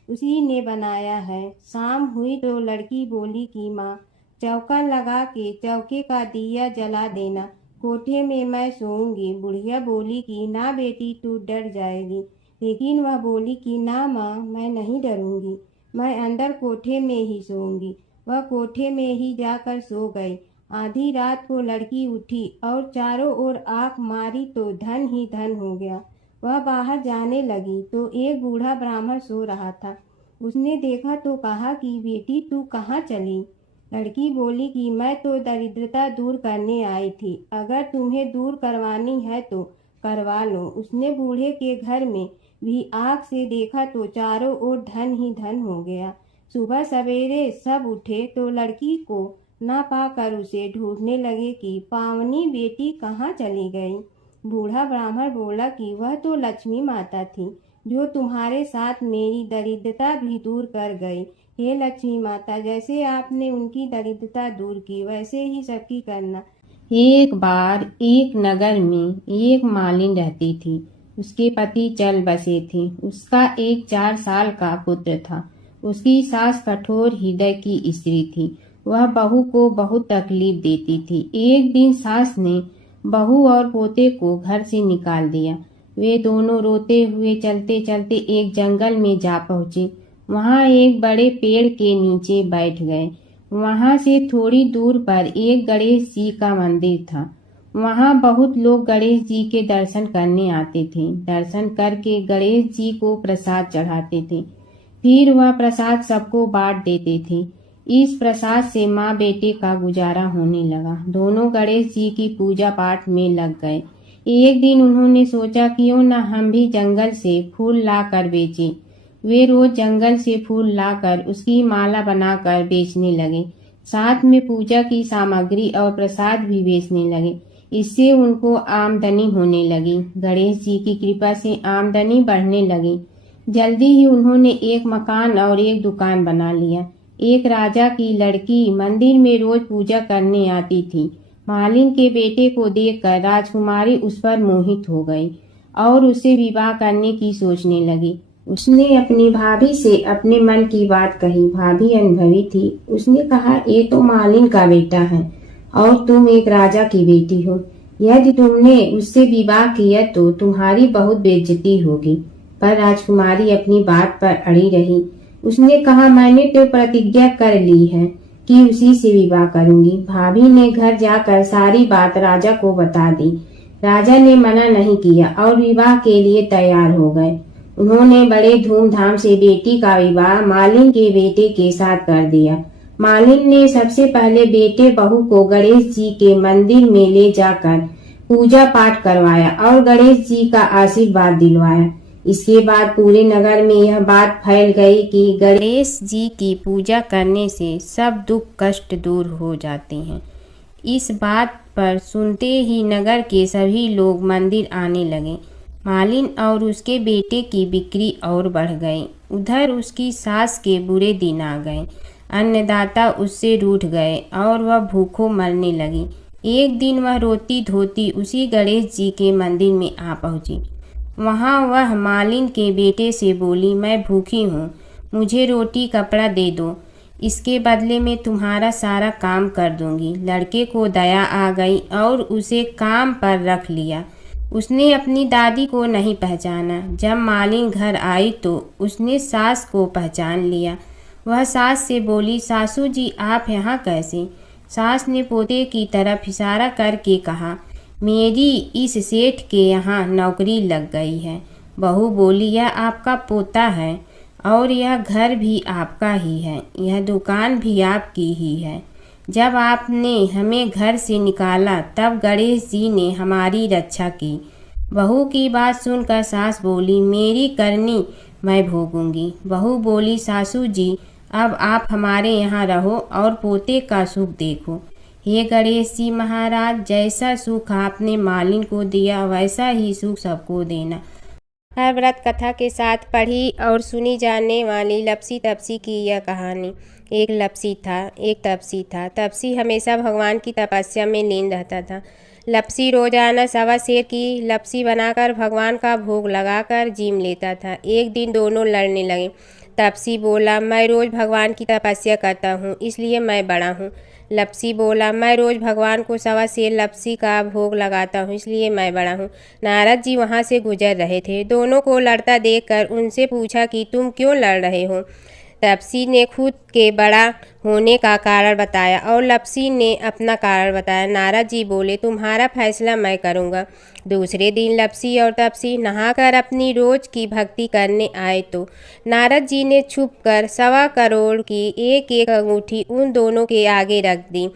उसी ने बनाया है। शाम हुई तो लड़की बोली कि माँ, चौका लगा के चौके का दिया जला देना, कोठे में मैं सोऊंगी। बुढ़िया बोली कि ना बेटी, तू डर जाएगी। लेकिन वह बोली कि ना माँ, मैं नहीं डरूंगी, मैं अंदर कोठे में ही सोऊंगी। वह कोठे में ही जाकर सो गई। आधी रात को लड़की उठी और चारों ओर आंख मारी तो धन ही धन हो गया। वह बाहर जाने लगी तो एक बूढ़ा ब्राह्मण सो रहा था। उसने देखा तो कहा कि बेटी, तू कहाँ चली? लड़की बोली कि मैं तो दरिद्रता दूर करने आई थी, अगर तुम्हें दूर करवानी है तो करवा लो। उसने बूढ़े के घर में भी आँख से देखा तो चारों ओर धन ही धन हो गया। सुबह सवेरे सब उठे तो लड़की को ना पाकर उसे ढूंढने लगे कि पावनी बेटी कहाँ चली गई। बूढ़ा ब्राह्मण बोला कि वह तो लक्ष्मी माता थी, जो तुम्हारे साथ मेरी दरिद्रता भी दूर कर गई। हे लक्ष्मी माता, जैसे आपने उनकी दरिद्रता दूर की, वैसे ही सबकी करना। एक बार एक नगर में एक मालिन रहती थी। उसके पति चल बसे थे। उसका एक 4 साल का पुत्र था। उसकी सास कठोर हृदय की स्त्री थी। वह बहू को बहुत तकलीफ देती थी। एक दिन सास ने बहू और पोते को घर से निकाल दिया। वे दोनों रोते हुए चलते चलते एक जंगल में जा पहुंचे। वहां एक बड़े पेड़ के नीचे बैठ गए। वहां से थोड़ी दूर पर एक गणेश जी का मंदिर था। वहां बहुत लोग गणेश जी के दर्शन करने आते थे। दर्शन करके गणेश जी को प्रसाद चढ़ाते थे। फिर वह प्रसाद सबको बांट देते थे। इस प्रसाद से माँ बेटे का गुजारा होने लगा। दोनों गणेश जी की पूजा पाठ में लग गए। एक दिन उन्होंने सोचा क्यों न हम भी जंगल से फूल ला कर बेचें। वे रोज जंगल से फूल लाकर उसकी माला बनाकर बेचने लगे। साथ में पूजा की सामग्री और प्रसाद भी बेचने लगे। इससे उनको आमदनी होने लगी। गणेश जी की कृपा से आमदनी बढ़ने लगी। जल्दी ही उन्होंने एक मकान और एक दुकान बना लिया। एक राजा की लड़की मंदिर में रोज पूजा करने आती थी। मालिन के बेटे को देखकर राजकुमारी उस पर मोहित हो गई और उसे विवाह करने की सोचने लगी। उसने अपनी भाभी से अपने मन की बात कही। भाभी अनुभवी थी। उसने कहा, ये तो मालिन का बेटा है और तुम एक राजा की बेटी हो। यदि तुमने उससे विवाह किया तो तुम्हारी बहुत बेइज्जती होगी। पर राजकुमारी अपनी बात पर अड़ी रही। उसने कहा, मैंने तो प्रतिज्ञा कर ली है कि उसी से विवाह करूंगी। भाभी ने घर जाकर सारी बात राजा को बता दी। राजा ने मना नहीं किया और विवाह के लिए तैयार हो गए। उन्होंने बड़े धूमधाम से बेटी का विवाह मालिन के बेटे के साथ कर दिया। मालिन ने सबसे पहले बेटे बहू को गणेश जी के मंदिर में ले जाकर पूजा पाठ करवाया और गणेश जी का आशीर्वाद दिलवाया। इसके बाद पूरे नगर में यह बात फैल गई कि गणेश जी की पूजा करने से सब दुख कष्ट दूर हो जाते हैं। इस बात पर सुनते ही नगर के सभी लोग मंदिर आने लगे। मालिन और उसके बेटे की बिक्री और बढ़ गई। उधर उसकी सास के बुरे दिन आ गए। अन्नदाता उससे रूठ गए और वह भूखों मरने लगी। एक दिन वह रोती धोती उसी गणेश जी के मंदिर में आ पहुंची। वहां वह मालिन के बेटे से बोली, मैं भूखी हूँ, मुझे रोटी कपड़ा दे दो, इसके बदले में तुम्हारा सारा काम कर दूंगी। लड़के को दया आ गई और उसे काम पर रख लिया। उसने अपनी दादी को नहीं पहचाना। जब मालिन घर आई तो उसने सास को पहचान लिया। वह सास से बोली, सासू जी आप यहाँ कैसे? सास ने पोते की तरफ इशारा करके कहा, मेरी इस सेठ के यहाँ नौकरी लग गई है। बहू बोली, यह आपका पोता है और यह घर भी आपका ही है, यह दुकान भी आपकी ही है। जब आपने हमें घर से निकाला तब गणेश जी ने हमारी रक्षा की। बहू की बात सुनकर सास बोली, मेरी करनी मैं भोगूंगी। बहू बोली, सासू जी अब आप हमारे यहाँ रहो और पोते का सुख देखो। हे गणेश जी महाराज, जैसा सुख आपने मालिन को दिया वैसा ही सुख सबको देना। हर व्रत कथा के साथ पढ़ी और सुनी जाने वाली लपसी तपसी की यह कहानी। एक लपसी था, एक तपसी था। तपसी हमेशा भगवान की तपस्या में लीन रहता था। लपसी रोजाना सवा सेर की लपसी बनाकर भगवान का भोग लगाकर जीम लेता था। एक दिन दोनों लड़ने लगे। तपसी बोला, मैं रोज़ भगवान की तपस्या करता हूँ, इसलिए मैं बड़ा हूँ। लप्सी बोला, मैं रोज़ भगवान को 1.25 सेर लपसी का भोग लगाता हूँ, इसलिए मैं बड़ा हूँ। नारद जी वहाँ से गुजर रहे थे। दोनों को लड़ता देखकर उनसे पूछा कि तुम क्यों लड़ रहे हो। तपसी ने खुद के बड़ा होने का कारण बताया और लप्सी ने अपना कारण बताया। नारद जी बोले, तुम्हारा फैसला मैं करूँगा। दूसरे दिन लप्सी और तपसी नहाकर अपनी रोज की भक्ति करने आए तो नारद जी ने छुपकर 1.25 करोड़ की एक एक अंगूठी उन दोनों के आगे रख दी।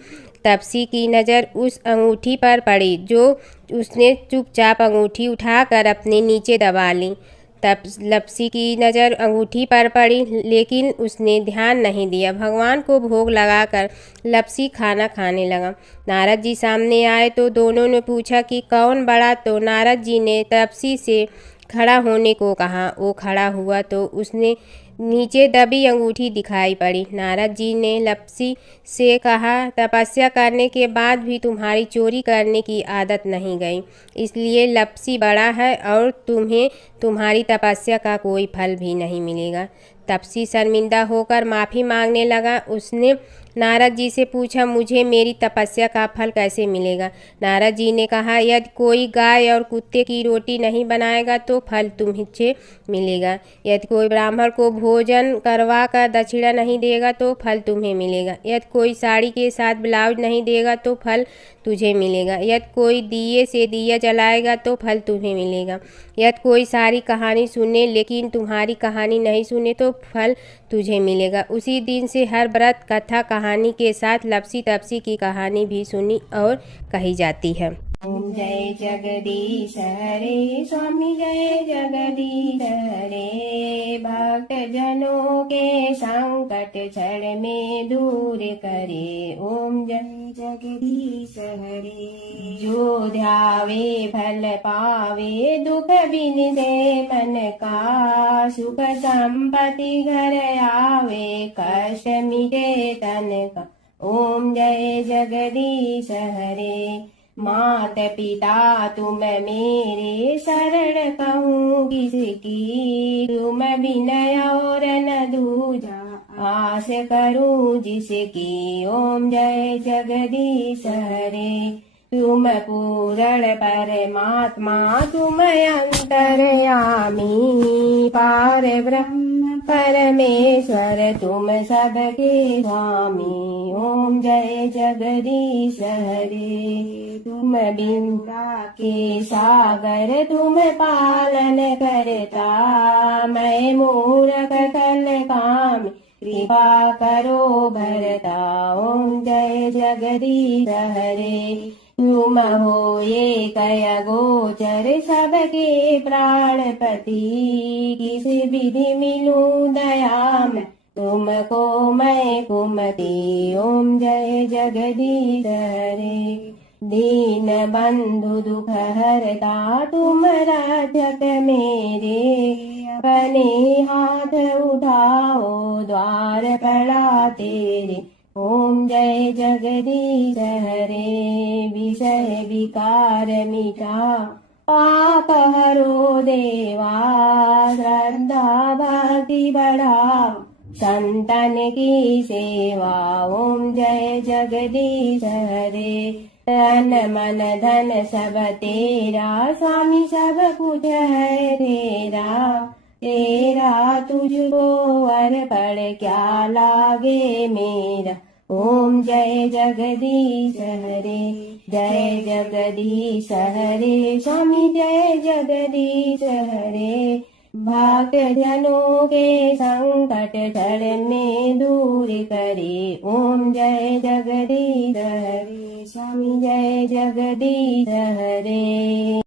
तपसी की नज़र उस अंगूठी पर पड़ी जो उसने चुपचाप अंगूठी उठाकर अपने नीचे दबा ली। तब लप्सी की नज़र अंगूठी पर पड़ी, लेकिन उसने ध्यान नहीं दिया। भगवान को भोग लगाकर लप्सी खाना खाने लगा। नारद जी सामने आए तो दोनों ने पूछा कि कौन बड़ा, तो नारद जी ने तपसी से खड़ा होने को कहा। वो खड़ा हुआ तो उसने नीचे दबी अंगूठी दिखाई पड़ी। नारद जी ने लप्सी से कहा, तपस्या करने के बाद भी तुम्हारी चोरी करने की आदत नहीं गई, इसलिए लप्सी बड़ा है और तुम्हें तुम्हारी तपस्या का कोई फल भी नहीं मिलेगा। तपसी शर्मिंदा होकर माफ़ी मांगने लगा। उसने नारद जी से पूछा, मुझे मेरी तपस्या का फल कैसे मिलेगा। नारद जी ने कहा, यदि कोई गाय और कुत्ते की रोटी नहीं बनाएगा तो फल तुम्हें मिलेगा। यदि कोई ब्राह्मण को भोजन करवा कर दक्षिणा नहीं देगा तो फल तुम्हें मिलेगा। यदि कोई साड़ी के साथ ब्लाउज नहीं देगा तो फल तुझे मिलेगा। यदि कोई दिए से दिया जलाएगा तो फल तुम्हें मिलेगा। यदि कोई सारी कहानी सुने लेकिन तुम्हारी कहानी नहीं सुने तो फल तुझे मिलेगा। उसी दिन से हर व्रत कथा कहानी के साथ लप्सी तपसी की कहानी भी सुनी और कही जाती है। ओम जय जगदीश हरे स्वामी जय जगदीश हरे, भक्त जनों के संकट क्षण में दूर करे। ओम जय जगदीश हरे, जो ध्यावे फल पावे, दुख बिन दे मन का, सुख संपत्ति घर आवे, कष्ट मिटे तन का। ओम जय जगदीश हरे, मात पिता तुम मेरे, शरण कहूँ किसकी, तुम विनय और न दूजा, आस करूँ जिसकी। ओम जय जगदीश हरे, तुम पूर्ण परमात्मा, तुम अंतर्यामी, पार ब्रह्म परमेश्वर, तुम सबके स्वामी। ओम जय जगदीश हरे, तुम बिंदा के सागर, तुम पालन करता, मैं मूरख कल काम, कृपा करो भरता। ओम जय जगदीश हरे, तुम हो ये कय गोचर, सबके प्राणपति, किस विधि मिलूं दया में, तुमको मैं कुमति। ओम जय जगदीश हरे, दीन बंधु दुख हरता, तुम रक्षक मेरे, अपने हाथ उठाओ, द्वार पड़ा तेरे। ओम जय जगदीश हरे, विषय विकार मिटा, पाप हरो देवा, श्रद्धा भक्ति बढ़ाओ, संतन की सेवा। ओम जय जगदीश हरे, तन मन धन सब तेरा, स्वामी सब कुछ है तेरा, तेरा तुझको अर्पण क्या लागे मेरा। ओम जय जगदीश हरे, जय जगदीश हरे, स्वामी जय जगदीश हरे, भक्त जनों के संकट क्षण में दूर करे। ओम जय जगदीश हरे, स्वामी जय जगदीश हरे।